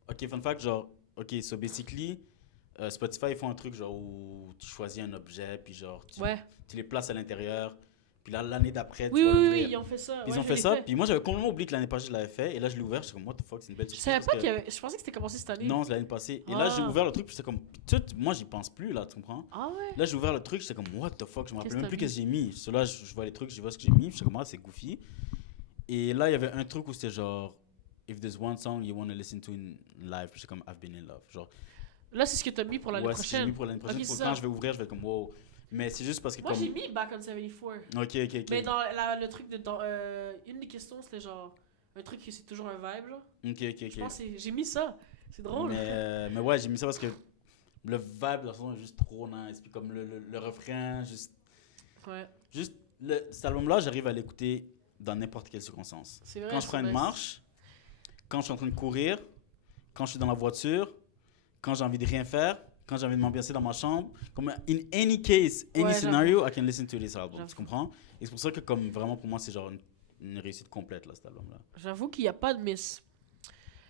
ok, fun fact, genre, ok, so basically, Spotify, ils font un truc genre où tu choisis un objet, puis genre, Ouais. tu les places à l'intérieur, puis là, l'année d'après, tu Oui, vas oui, oui, l'ouvrir. ils ont fait ça. Ils Ouais, ont je fait l'ai ça, puis moi, j'avais complètement oublié que l'année passée, je l'avais fait, et là, je l'ai ouvert, j'étais comme, what the fuck, c'est une belle Je surprise. savais parce pas que- qu'il y avait. Je pensais que c'était commencé cette année. Non, c'est l'année passée. Et là, j'ai Ah. ouvert le truc, puis j'étais comme, tout, moi, j'y pense plus, là, tu comprends? Ah ouais? Là, j'ai ouvert le truc, j'étais comme, what the fuck, je me rappelle Qu'est-ce même que plus t'as qu'est-ce que j'ai mis. So là, je vois les trucs, je vois ce que j'ai mis, puis j'étais comme, ah, c'est goofy. Et là, il y avait un truc où c'était genre, if there's one song you want to listen to in live, puis j'étais comme, I've been in love. Genre, Là, c'est ce que t'as mis pour l'année ouais, c'est ce que j'ai prochaine. mis pour l'année prochaine. Ok, Pour c'est quand ça. je vais ouvrir, je vais être comme, wow. Mais c'est juste parce que Moi, comme. j'ai mis Back on 74. Ok, ok, ok. Mais dans le truc de. Une des questions, c'était genre. Un truc que c'est toujours un vibe, genre. Ok, ok, Je pense ok. que j'ai mis ça. C'est drôle. Mais ouais, j'ai mis ça parce que le vibe de la chanson est juste trop nice. Puis comme le refrain, juste. Ouais. Juste, cet album-là, j'arrive à l'écouter dans n'importe quelle circonstance. C'est vrai. Quand je prends une marche, quand je suis en train de courir, quand je suis dans la voiture, quand j'ai envie de rien faire, quand j'ai envie de m'ambiancer dans ma chambre. Comme in any case, any Ouais, scenario, I can listen to this album. J'avoue. Tu comprends? Et c'est pour ça que comme vraiment pour moi, c'est genre une réussite complète, là, cet album-là. J'avoue qu'il n'y a pas de miss.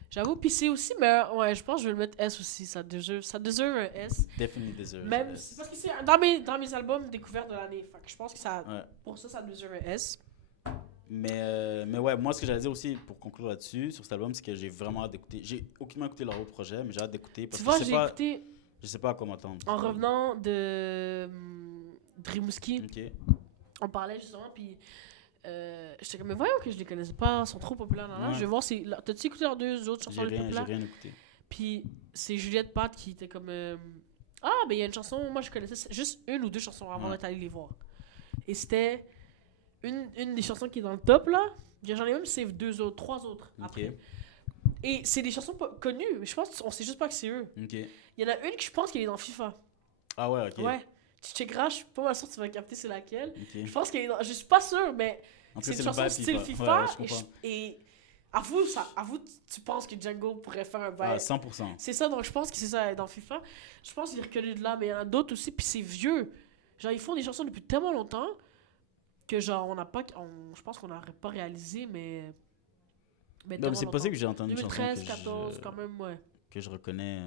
J'avoue, puis c'est aussi, mais ouais, je pense que je vais le mettre S aussi. Ça deserve un S. Definitely deserves Même, it. c'est parce que c'est dans mes albums découverts de l'année. Fait que je pense que ça, Ouais. pour ça deserve un S. Mais ouais, moi, ce que j'allais dire aussi pour conclure là-dessus, sur cet album, c'est que j'ai vraiment hâte d'écouter. J'ai aucunement écouté leur autre projet, mais j'ai hâte d'écouter. Parce Tu que vois, je sais j'ai pas, écouté je sais pas à quoi m'attendre. en revenant de Rimouski. Ok. on parlait justement, puis j'étais comme, mais voyons que je les connaissais pas, ils sont trop populaires. Nan, nan. Ouais. Je vais voir si. T'as-tu écouté leurs deux autres chansons les plus J'ai populaires? rien écouté. Puis c'est Juliette Pat qui était comme. Ah, mais il y a une chanson, moi je connaissais juste une ou deux chansons avant Ouais. d'être allé les voir. Et c'était une des chansons qui est dans le top là. J'en ai même save trois autres Ok. après. Et c'est des chansons pas connues, mais je pense qu'on sait juste pas que c'est eux. Ok. Il y en a une que je pense qu'elle est dans FIFA. Ah ouais, ok. Ouais. Tu checkeras, je suis pas mal sûr que tu vas capter c'est laquelle. Ok. Je pense qu'elle est dans. Je suis pas sûr, mais En tout c'est cas, une le chanson vibe style FIFA. FIFA. Ouais, je comprends. Et avoue, tu penses que Django pourrait faire un vibe. Ah, 100%. C'est ça, donc je pense que c'est ça dans FIFA. Je pense qu'il est reconnu de là, mais il y en a d'autres aussi, puis c'est vieux. Genre, ils font des chansons depuis tellement longtemps que, genre, on n'a pas. Je pense qu'on n'aurait pas réalisé, mais. Non, mais tellement c'est longtemps. possible que j'ai entendu une chanson 2013, que 14, quand même, ouais. que je reconnais.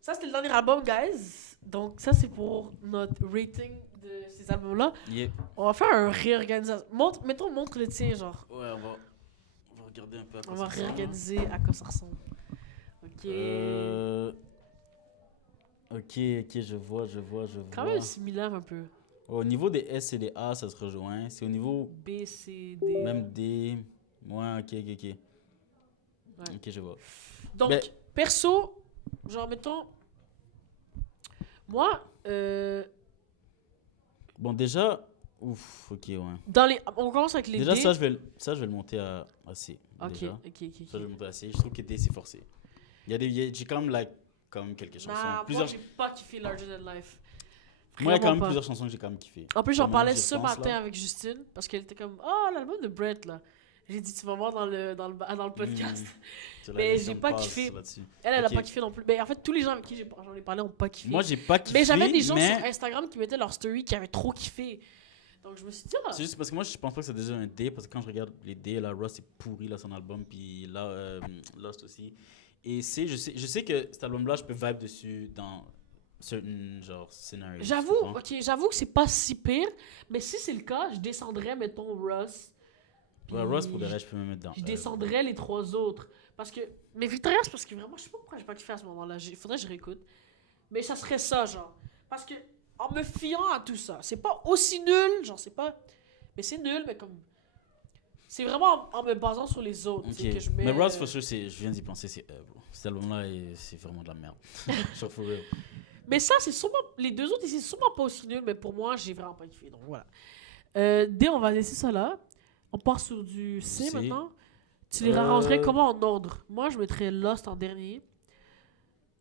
Ça, c'était le dernier album, guys. Donc, ça, c'est pour notre rating de ces albums-là. Yeah. On va faire un réorganisation. Montre le tien, genre. Ouais, on va regarder un peu à quoi On ça va ressemble. réorganiser à quoi ça ressemble. Ok. Ok, je vois. Quand même similaire un peu. Au niveau des S et des A, ça se rejoint. C'est au niveau B, C, D. même D. Ouais, ok. Ouais. Ok, je vois. Donc, Ben- perso, genre, mettons. Moi, Bon, déjà. Ouf, ok, ouais. on commence avec les Déjà, D. ça, je vais le monter à C. Ok, Déjà. ok. Ça, je vais le monter à C. Je trouve que D, c'est forcé. J'ai quand même, quand même quelques chansons. Nah, Plusieurs... moi, j'ai pas kiffé Larger Than Life. Moi, il y a quand même Vraiment pas. plusieurs chansons que j'ai quand même kiffé. En plus, j'en Comment parlais j'y ce repense, matin là. avec Justine, parce qu'elle était comme, oh, l'album de Brett, là. J'ai dit, tu vas voir dans le podcast. Sur la Mais liste, j'ai on pas passe kiffé. là-dessus. Elle a Ok. pas kiffé non plus. Mais en fait, tous les gens avec qui j'en ai parlé ont pas kiffé. Moi, j'ai pas kiffé. Mais j'avais des gens mais sur Instagram qui mettaient leur story qui avaient trop kiffé. Donc je me suis dit, ah, c'est juste parce que moi, je pense pas que c'est déjà un D, parce que quand je regarde les D, là, Ross est pourri, là, son album, puis là, Lost aussi. Et je sais que cet album-là, je peux vibe dessus dans certains, genre, scénarios. j'avoue, tu comprends? ok, j'avoue que c'est pas si pire. Mais si c'est le cas, je descendrais, mettons, Ross. puis Ouais, Ross, pour le reste, je peux me mettre dans. Je descendrais les trois autres. Parce que. Mais Victoria, c'est parce que vraiment, je sais pas pourquoi j'ai pas kiffé à ce moment-là. Faudrait que je réécoute. Mais ça serait ça, genre. Parce que, en me fiant à tout ça, c'est pas aussi nul, genre, c'est pas. Mais c'est nul, mais comme. C'est vraiment en me basant sur les autres tu sais, Ok. que je mets. Mais Ross, for sure, je viens d'y penser, c'est bro. Cet album-là, c'est vraiment de la merde. Genre, for real. Mais ça, c'est sûrement. Les deux autres, c'est sûrement pas aussi nul, mais pour moi, j'ai vraiment pas kiffé. Donc voilà. D, on va laisser ça là. On part sur du C, C. maintenant. Tu les rangerais comment en ordre? Moi, je mettrais Lost en dernier.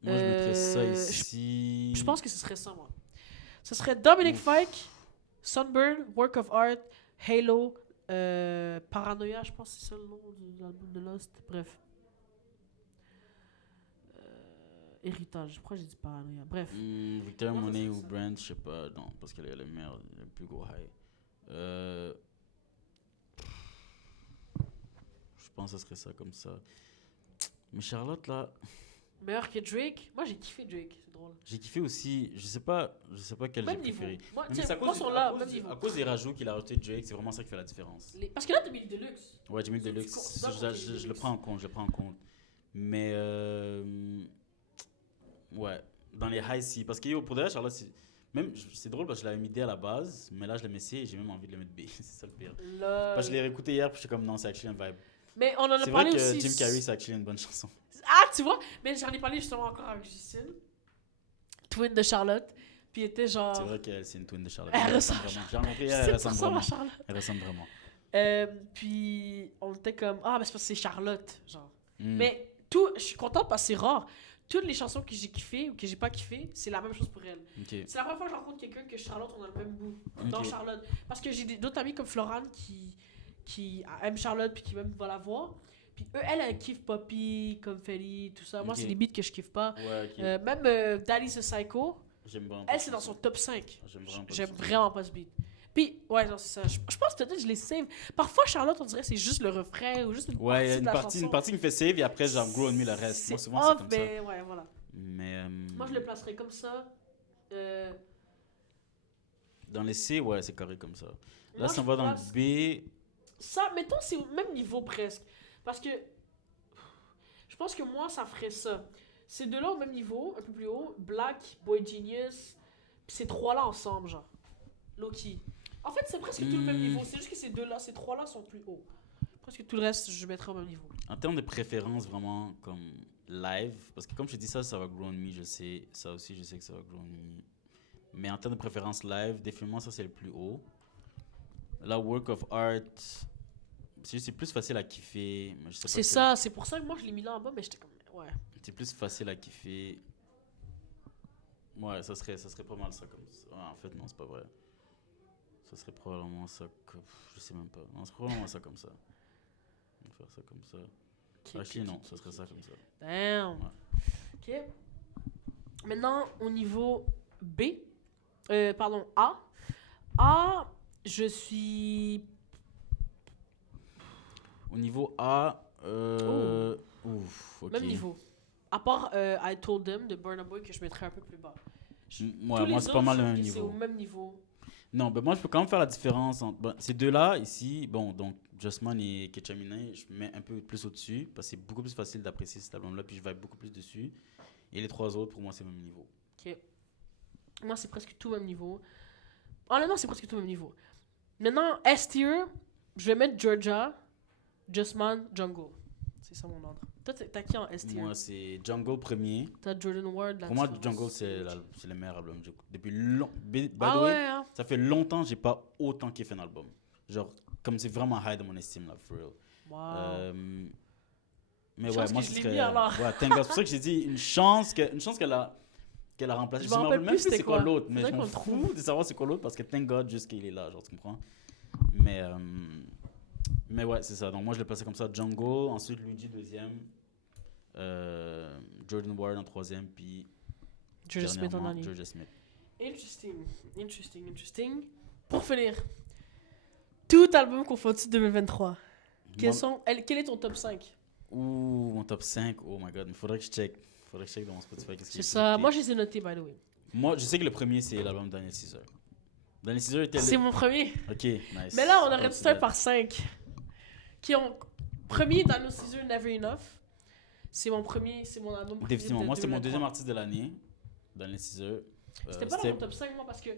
Moi, je mettrais ça Euh, ici. Je pense que ce serait ça, moi. Ce serait Dominic Fike, Sunburn, Work of Art, Halo, Paranoia, je pense que c'est ça le nom de l'album de Lost. Bref. Héritage, pourquoi j'ai dit Paranoia? Bref. Victor Moi, ça Monet serait ou ça. Brand, je sais pas, non, parce qu'elle est le meilleur, le plus gros high. Je pense que ce serait ça comme ça. Mais Charlotte, là, Meilleur que Drake? Moi, j'ai kiffé Drake, c'est drôle. j'ai kiffé aussi, je sais pas quel j'ai Même niveau. préféré. Moi, Mais tiens, c'est à moi, cause, sont à là, cause même du- niveau. à cause des rajouts qu'il a rajouté Drake, c'est vraiment ça qui fait la différence. Parce que là, t'as mis le Deluxe. Ouais, j'ai mis le Tu Deluxe, considères qu'on je met le le Deluxe. prends en compte, Mais, ouais, dans les high C, parce que yo, pour de vrai, Charlotte, c'est drôle parce que je l'avais mis D à la base, mais là, je le mets C et j'ai même envie de le mettre B, c'est ça le pire. Parce que je l'ai réécouté hier, puis je suis comme, non, c'est actually un vibe. Mais on en a C'est parlé vrai que aussi. Jim Carrey, c'est actually une bonne chanson. Ah, tu vois? Mais j'en ai parlé justement encore avec Justine, twin de Charlotte. Puis elle était genre. C'est vrai qu'elle, c'est une twin de Charlotte. Elle ressemble vraiment. J'ai rencontré elle, C'est elle pour ressemble ça, ma vraiment. Charlotte. Elle ressemble vraiment. Puis on était comme, ah, mais c'est parce que c'est Charlotte, genre. Mm. Mais je suis contente parce que c'est rare. Toutes les chansons que j'ai kiffées ou que j'ai pas kiffées, c'est la même chose pour elle. Ok. C'est la première fois que je rencontre quelqu'un que Charlotte, on a le même goût dans Ok. Charlotte. Parce que j'ai d'autres amis comme Florane qui aiment Charlotte puis qui même va la voir. Puis eux, elle kiffe Poppy, Confetti, tout ça. Moi, Ok. c'est les beats que je kiffe pas. Ouais, ok. Même Daddy's a Psycho, J'aime vraiment. elle, c'est dans son top 5. J'aime vraiment pas J'aime ce vraiment pas ce beat. Puis, ouais, non, c'est ça. Je pense peut-être que je les save. Parfois, Charlotte, on dirait que c'est juste le refrain ou juste une Ouais, il y a partie de la chanson. une partie qui me fait save et après, genre, grow on me le reste. Moi, souvent, off, c'est comme ça. mais ouais, voilà. Mais. Moi, je le placerais comme ça. Dans les C, ouais, c'est carré comme ça. Là, Moi, si on je va dans place- le B. Ça, mettons, c'est au même niveau presque. Parce que je pense que moi, ça ferait ça. Ces deux-là au même niveau, un peu plus haut, Black, Boy Genius, puis ces trois-là ensemble, genre. Loki. En fait, c'est presque tout le même niveau. C'est juste que ces deux-là, ces trois-là sont plus hauts. Presque tout le reste, je mettrais au même niveau. En termes de préférence, vraiment, comme live, parce que comme je te dis ça va grow on me, je sais. Ça aussi, je sais que ça va grow on me. Mais en termes de préférence live, définitivement, ça, c'est le plus haut. La work of art, c'est plus facile à kiffer. Mais je sais pas C'est si- ça, c'est pour ça que moi, je l'ai mis là en bas, mais j'étais comme, ouais. C'est plus facile à kiffer. Ouais, ça serait pas mal ça comme ça. Ouais, en fait, non, c'est pas vrai. Ça serait probablement ça comme... Je sais même pas. Non, c'est probablement ça comme ça. On va faire ça comme ça. Actually, non, ça serait ça comme ça. Damn. Ok. Maintenant, au niveau B, pardon, A. A, je suis. Au niveau A, ouf, ok. Même niveau. À part I Told Them de Burna Boy que je mettrais un peu plus bas. Ouais, Tous moi, les c'est pas autres, mal je le trouve même que c'est au niveau. même niveau. Non, ben moi, je peux quand même faire la différence entre ces deux-là, ici. Bon, donc, Justman et Ketchamine, je mets un peu plus au-dessus, parce que c'est beaucoup plus facile d'apprécier cet album-là, puis je vais beaucoup plus dessus. Et les trois autres, pour moi, c'est le même niveau. Ok. Moi, c'est presque tout au même niveau. Honnêtement, c'est presque tout au même niveau. Maintenant, S tier, je vais mettre Georgia, Justman, Jungle. C'est ça mon ordre. Toi, t'as qui en S tier? Moi, c'est Jungle premier. T'as Jordan Ward là. Pour moi, Jungle, c'est le meilleur album que j'écoute. Depuis longtemps. By the Ah way, ouais, hein? ça fait longtemps que j'ai pas autant kiffé un album. Genre, comme c'est vraiment high dans mon estime, là, for real. Wow. Mais Chance ouais, que moi, je ce l'ai serait. mis alors. Ouais, thank God. C'est pour ça que j'ai dit une chance qu'elle a remplacé. Je Je me me rappelle rappelle même plus plus c'est quoi c'était quoi. l'autre, mais je Faudrait m'en qu'on le fous trouve. de savoir c'est quoi l'autre parce que thank God juste qu'il est là, genre, tu comprends? Mais ouais, c'est ça. Donc moi, je l'ai placé comme ça. Jungle, ensuite Luigi deuxième, Jordan Ward en troisième, puis Georgia Smith en dernièrement, dernier. Georgia Smith. Interesting. Pour finir, tout album confondu 2023. Moi- Quel est ton top 5? Ouh, mon top 5, oh my god, il faudrait que je check. Faudrait que je check dans mon Spotify. Qu'est-ce C'est qu'il ça. écrit. Moi, je les ai notés, by the way. Moi, je sais que le premier, c'est l'album de Daniel Caesar. Daniel Caesar était C'est mon premier. Ok, nice. Mais là, on aurait Oh, dû c'est start bad. par 5. Qui ont. Premier, Daniel Caesar, Never Enough. C'est mon album préféré. Définitivement. de Moi, c'était mon 2023. deuxième artiste de l'année, Daniel Caesar. C'était pas dans mon top 5, moi, parce que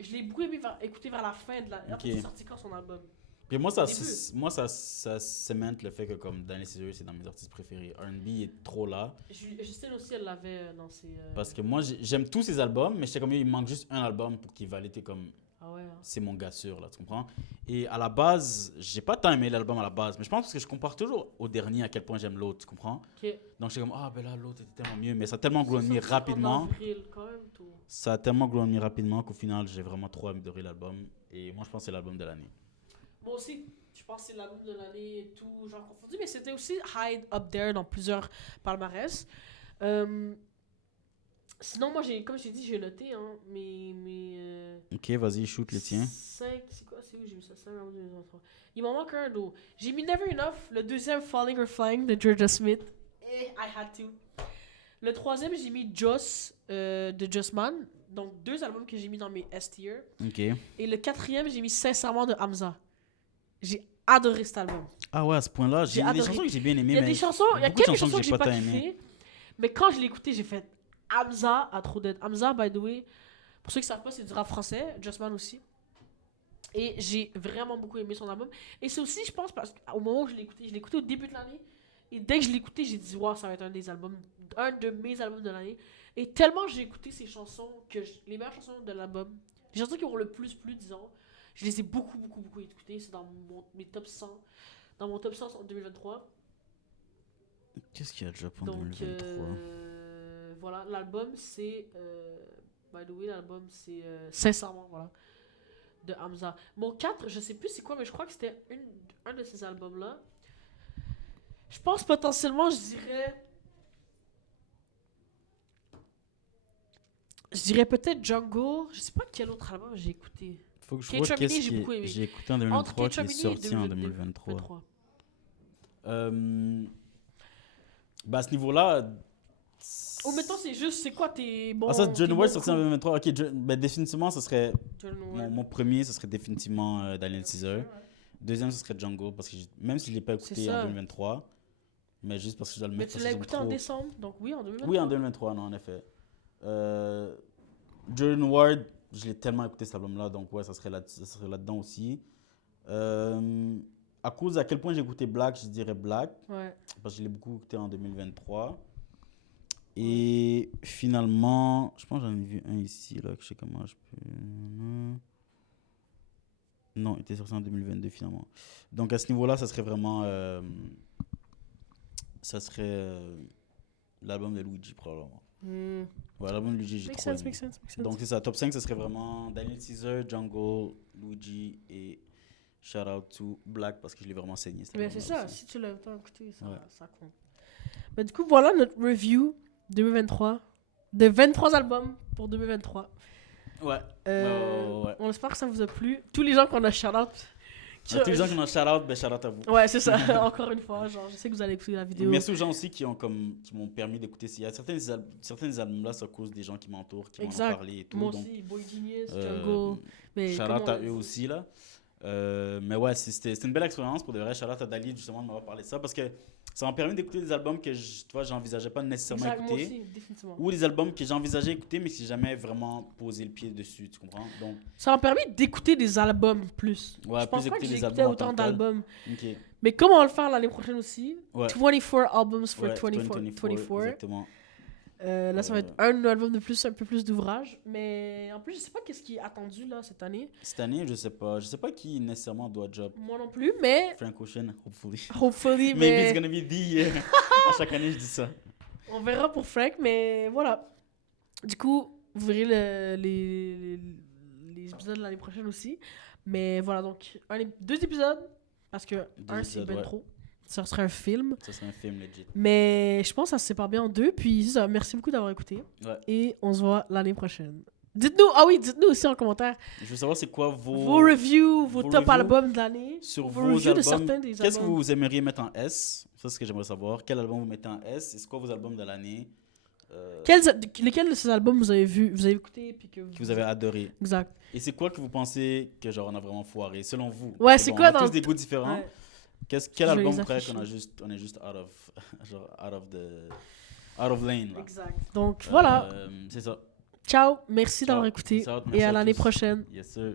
je l'ai beaucoup aimé écouter vers la fin de la. En fait, Ok. c'est sorti quand son album? Puis moi, Au début. ça cémente le fait que comme Daniel Caesar, c'est dans mes artistes préférés. R&B est trop là. Justine aussi, elle l'avait dans ses. Parce que moi, j'aime tous ses albums, mais j'étais comme, il manque juste un album pour qu'il valide comme, Ah ouais, hein. c'est mon gars sûr, là, tu comprends? Et à la base, j'ai pas tant aimé l'album à la base, mais je pense parce que je compare toujours au dernier à quel point j'aime l'autre, tu comprends? Ok. Donc j'étais comme, ah ben là, l'autre était tellement mieux, mais ça a tellement C'est grown me sorti en rapidement. avril, quand même, tout. Ça a tellement grown me rapidement qu'au final, j'ai vraiment trop adoré l'album. Et moi, je pense que c'est l'album de l'année. Moi aussi, je pense que c'est l'album de l'année et tout, genre confondu, mais c'était aussi high up there dans plusieurs palmarès. Sinon, moi, comme je t'ai dit, j'ai noté, hein, Ok, vas-y, shoot le tien. 5, c'est quoi, c'est où j'ai mis ça? 5, 2023. Il m'en manque un d'eau. J'ai mis Never Enough, le deuxième Falling or Flying de Georgia Smith. Et I had to. Le troisième, j'ai mis Joss de Justman. Donc, deux albums que j'ai mis dans mes S tier. Ok. Et le quatrième, j'ai mis Sincèrement de Hamza. J'ai adoré cet album. Ah ouais, à ce point-là, J'ai j'ai des adoré. chansons que j'ai bien aimées, Il y a mais des chansons, il y a beaucoup de quelques chansons que j'ai pas tant aimées. kiffé. Mais quand je l'ai écouté, j'ai fait Hamza à trop d'être. Hamza, by the way, pour ceux qui savent pas, c'est du rap français, Justman aussi. Et j'ai vraiment beaucoup aimé son album. Et c'est aussi, je pense, parce qu'au moment où je l'ai écouté au début de l'année. Et dès que je l'ai écouté, j'ai dit, wow, ça va être un de mes albums de l'année. Et tellement j'ai écouté ces chansons, les meilleures chansons de l'album, les chansons qui ont le plus plu, disons, je les ai beaucoup écoutées. C'est dans mes top 100. Dans mon top 100 en 2023. Qu'est-ce qu'il y a déjà pour Donc, 2023? voilà, l'album c'est. By the way, l'album c'est. Sincèrement, voilà. De Hamza. Mon 4, je sais plus c'est quoi, mais je crois que c'était un de ces albums-là. Je pense potentiellement, je dirais peut-être Django. Je sais pas quel autre album j'ai écouté. Faut que je Kate vois Chamini, qu'est-ce j'ai beaucoup aimé. j'ai écouté en Entre 2023 Kate qui est Chamini et sorti en 2023. Bah à ce niveau-là... Oh, mettons, c'est juste, c'est quoi tes bons. Ah ça, tes Jordan bons Ward sorti en coups? 2023. Ok, ben, définitivement, ce serait... Jordan Mon, Ward. mon premier, ce serait définitivement Daniel Caesar. Deuxième, ce serait Django, parce que même si je ne l'ai pas C'est écouté en ça. 2023, mais juste parce que je dois le Mais mettre tu parce l'as que j'aime écouté en trop. décembre, donc oui, en 2023. Oui, en 2023, non, en effet. Jordan Ward, je l'ai tellement écouté cet album-là, donc ouais, ça serait là-dedans aussi. À cause à quel point j'ai écouté Black, je dirais Black, Ouais. parce que je l'ai beaucoup écouté en 2023. Et finalement, je pense que j'en ai vu un ici, là, que je sais comment je peux... Non, il était sorti en 2022 finalement. Donc à ce niveau-là, ça serait vraiment... ça serait l'album de Luigi, probablement. Ouais, l'album de Luigi, j'ai Make trop sense, aimé. make sense, make sense. Donc c'est ça, top 5, ça serait vraiment Daniel Caesar, Jungle, Luigi et shout out to Black parce que je l'ai vraiment saigné. cet Mais c'est album-là ça, aussi. si tu l'as autant écouté, ça, Ouais. ça compte. Mais du coup, voilà notre review 2023 de 23 albums pour 2023. Ouais. Ouais. On espère que ça vous a plu. Tous les gens qu'on a shout-out. À tous les gens qui ont shout out, ben shout out à vous. Ouais, c'est ça. Encore une fois, genre, je sais que vous allez écouter la vidéo. Merci aux gens aussi qui m'ont permis d'écouter. Il y a certains albums-là, c'est à cause des gens qui m'entourent, qui m'en ont Exact. parlé et tout. Moi donc, aussi, Boy Genius, Jungle. Mais shout comment out à eux aussi, là. Mais ouais, c'était une belle expérience pour de vrai. Shout out à Dali, justement, de m'avoir parlé de ça parce que ça m'a permis d'écouter des albums que j'envisageais pas nécessairement Exact, moi écouter. aussi, définitivement. Ou des albums que j'envisageais écouter, mais que j'ai jamais vraiment posé le pied dessus, tu comprends? Donc, Ça m'a permis d'écouter des albums plus. ouais, Je pense plus pas que écouter des j'écoutais albums en autant tant que tel. d'albums. Ok. Mais comme on va le faire l'année prochaine aussi, Ouais. 24 albums for Ouais, 24. 24. Exactement. Là, ça va être un album de plus, un peu plus d'ouvrage. Mais en plus, je sais pas qu'est-ce qui est attendu là cette année. Cette année, je sais pas. Je sais pas qui nécessairement doit job. Moi non plus, mais Frank Ocean, hopefully. hopefully, Maybe it's mais gonna be the year. À chaque année, je dis ça. on verra pour Frank. Mais voilà. Du coup, vous verrez les épisodes l'année prochaine aussi. Mais voilà, donc 2 épisodes. Parce que un, c'est épisodes, ben ouais. trop. Ça serait un film. Ça serait un film legit. Mais je pense que ça se sépare bien en 2. Puis c'est ça, merci beaucoup d'avoir écouté. Ouais. Et on se voit l'année prochaine. Dites-nous aussi en commentaire Je veux savoir c'est quoi vos reviews, vos top reviews albums de l'année. sur vos vos reviews de albums. certains des Qu'est-ce que albums. vous aimeriez mettre en S? Ça, c'est ce que j'aimerais savoir. Quel album vous mettez en S? Et c'est quoi vos albums de l'année Lesquels de ces albums vous avez écouté puis que que vous avez adoré? Exact. Et c'est quoi que vous pensez que genre on a vraiment foiré, selon vous? Ouais, Parce que c'est bon, quoi on a dans tous des goûts différents. Ouais. Quel Je vais album les vous croyez afficher. on est juste out of lane là? Exact. Donc voilà. C'est ça. Ciao. Merci d'avoir Ciao. écouté. Peace out. Et Merci à à l'année tous. prochaine. Yes sir.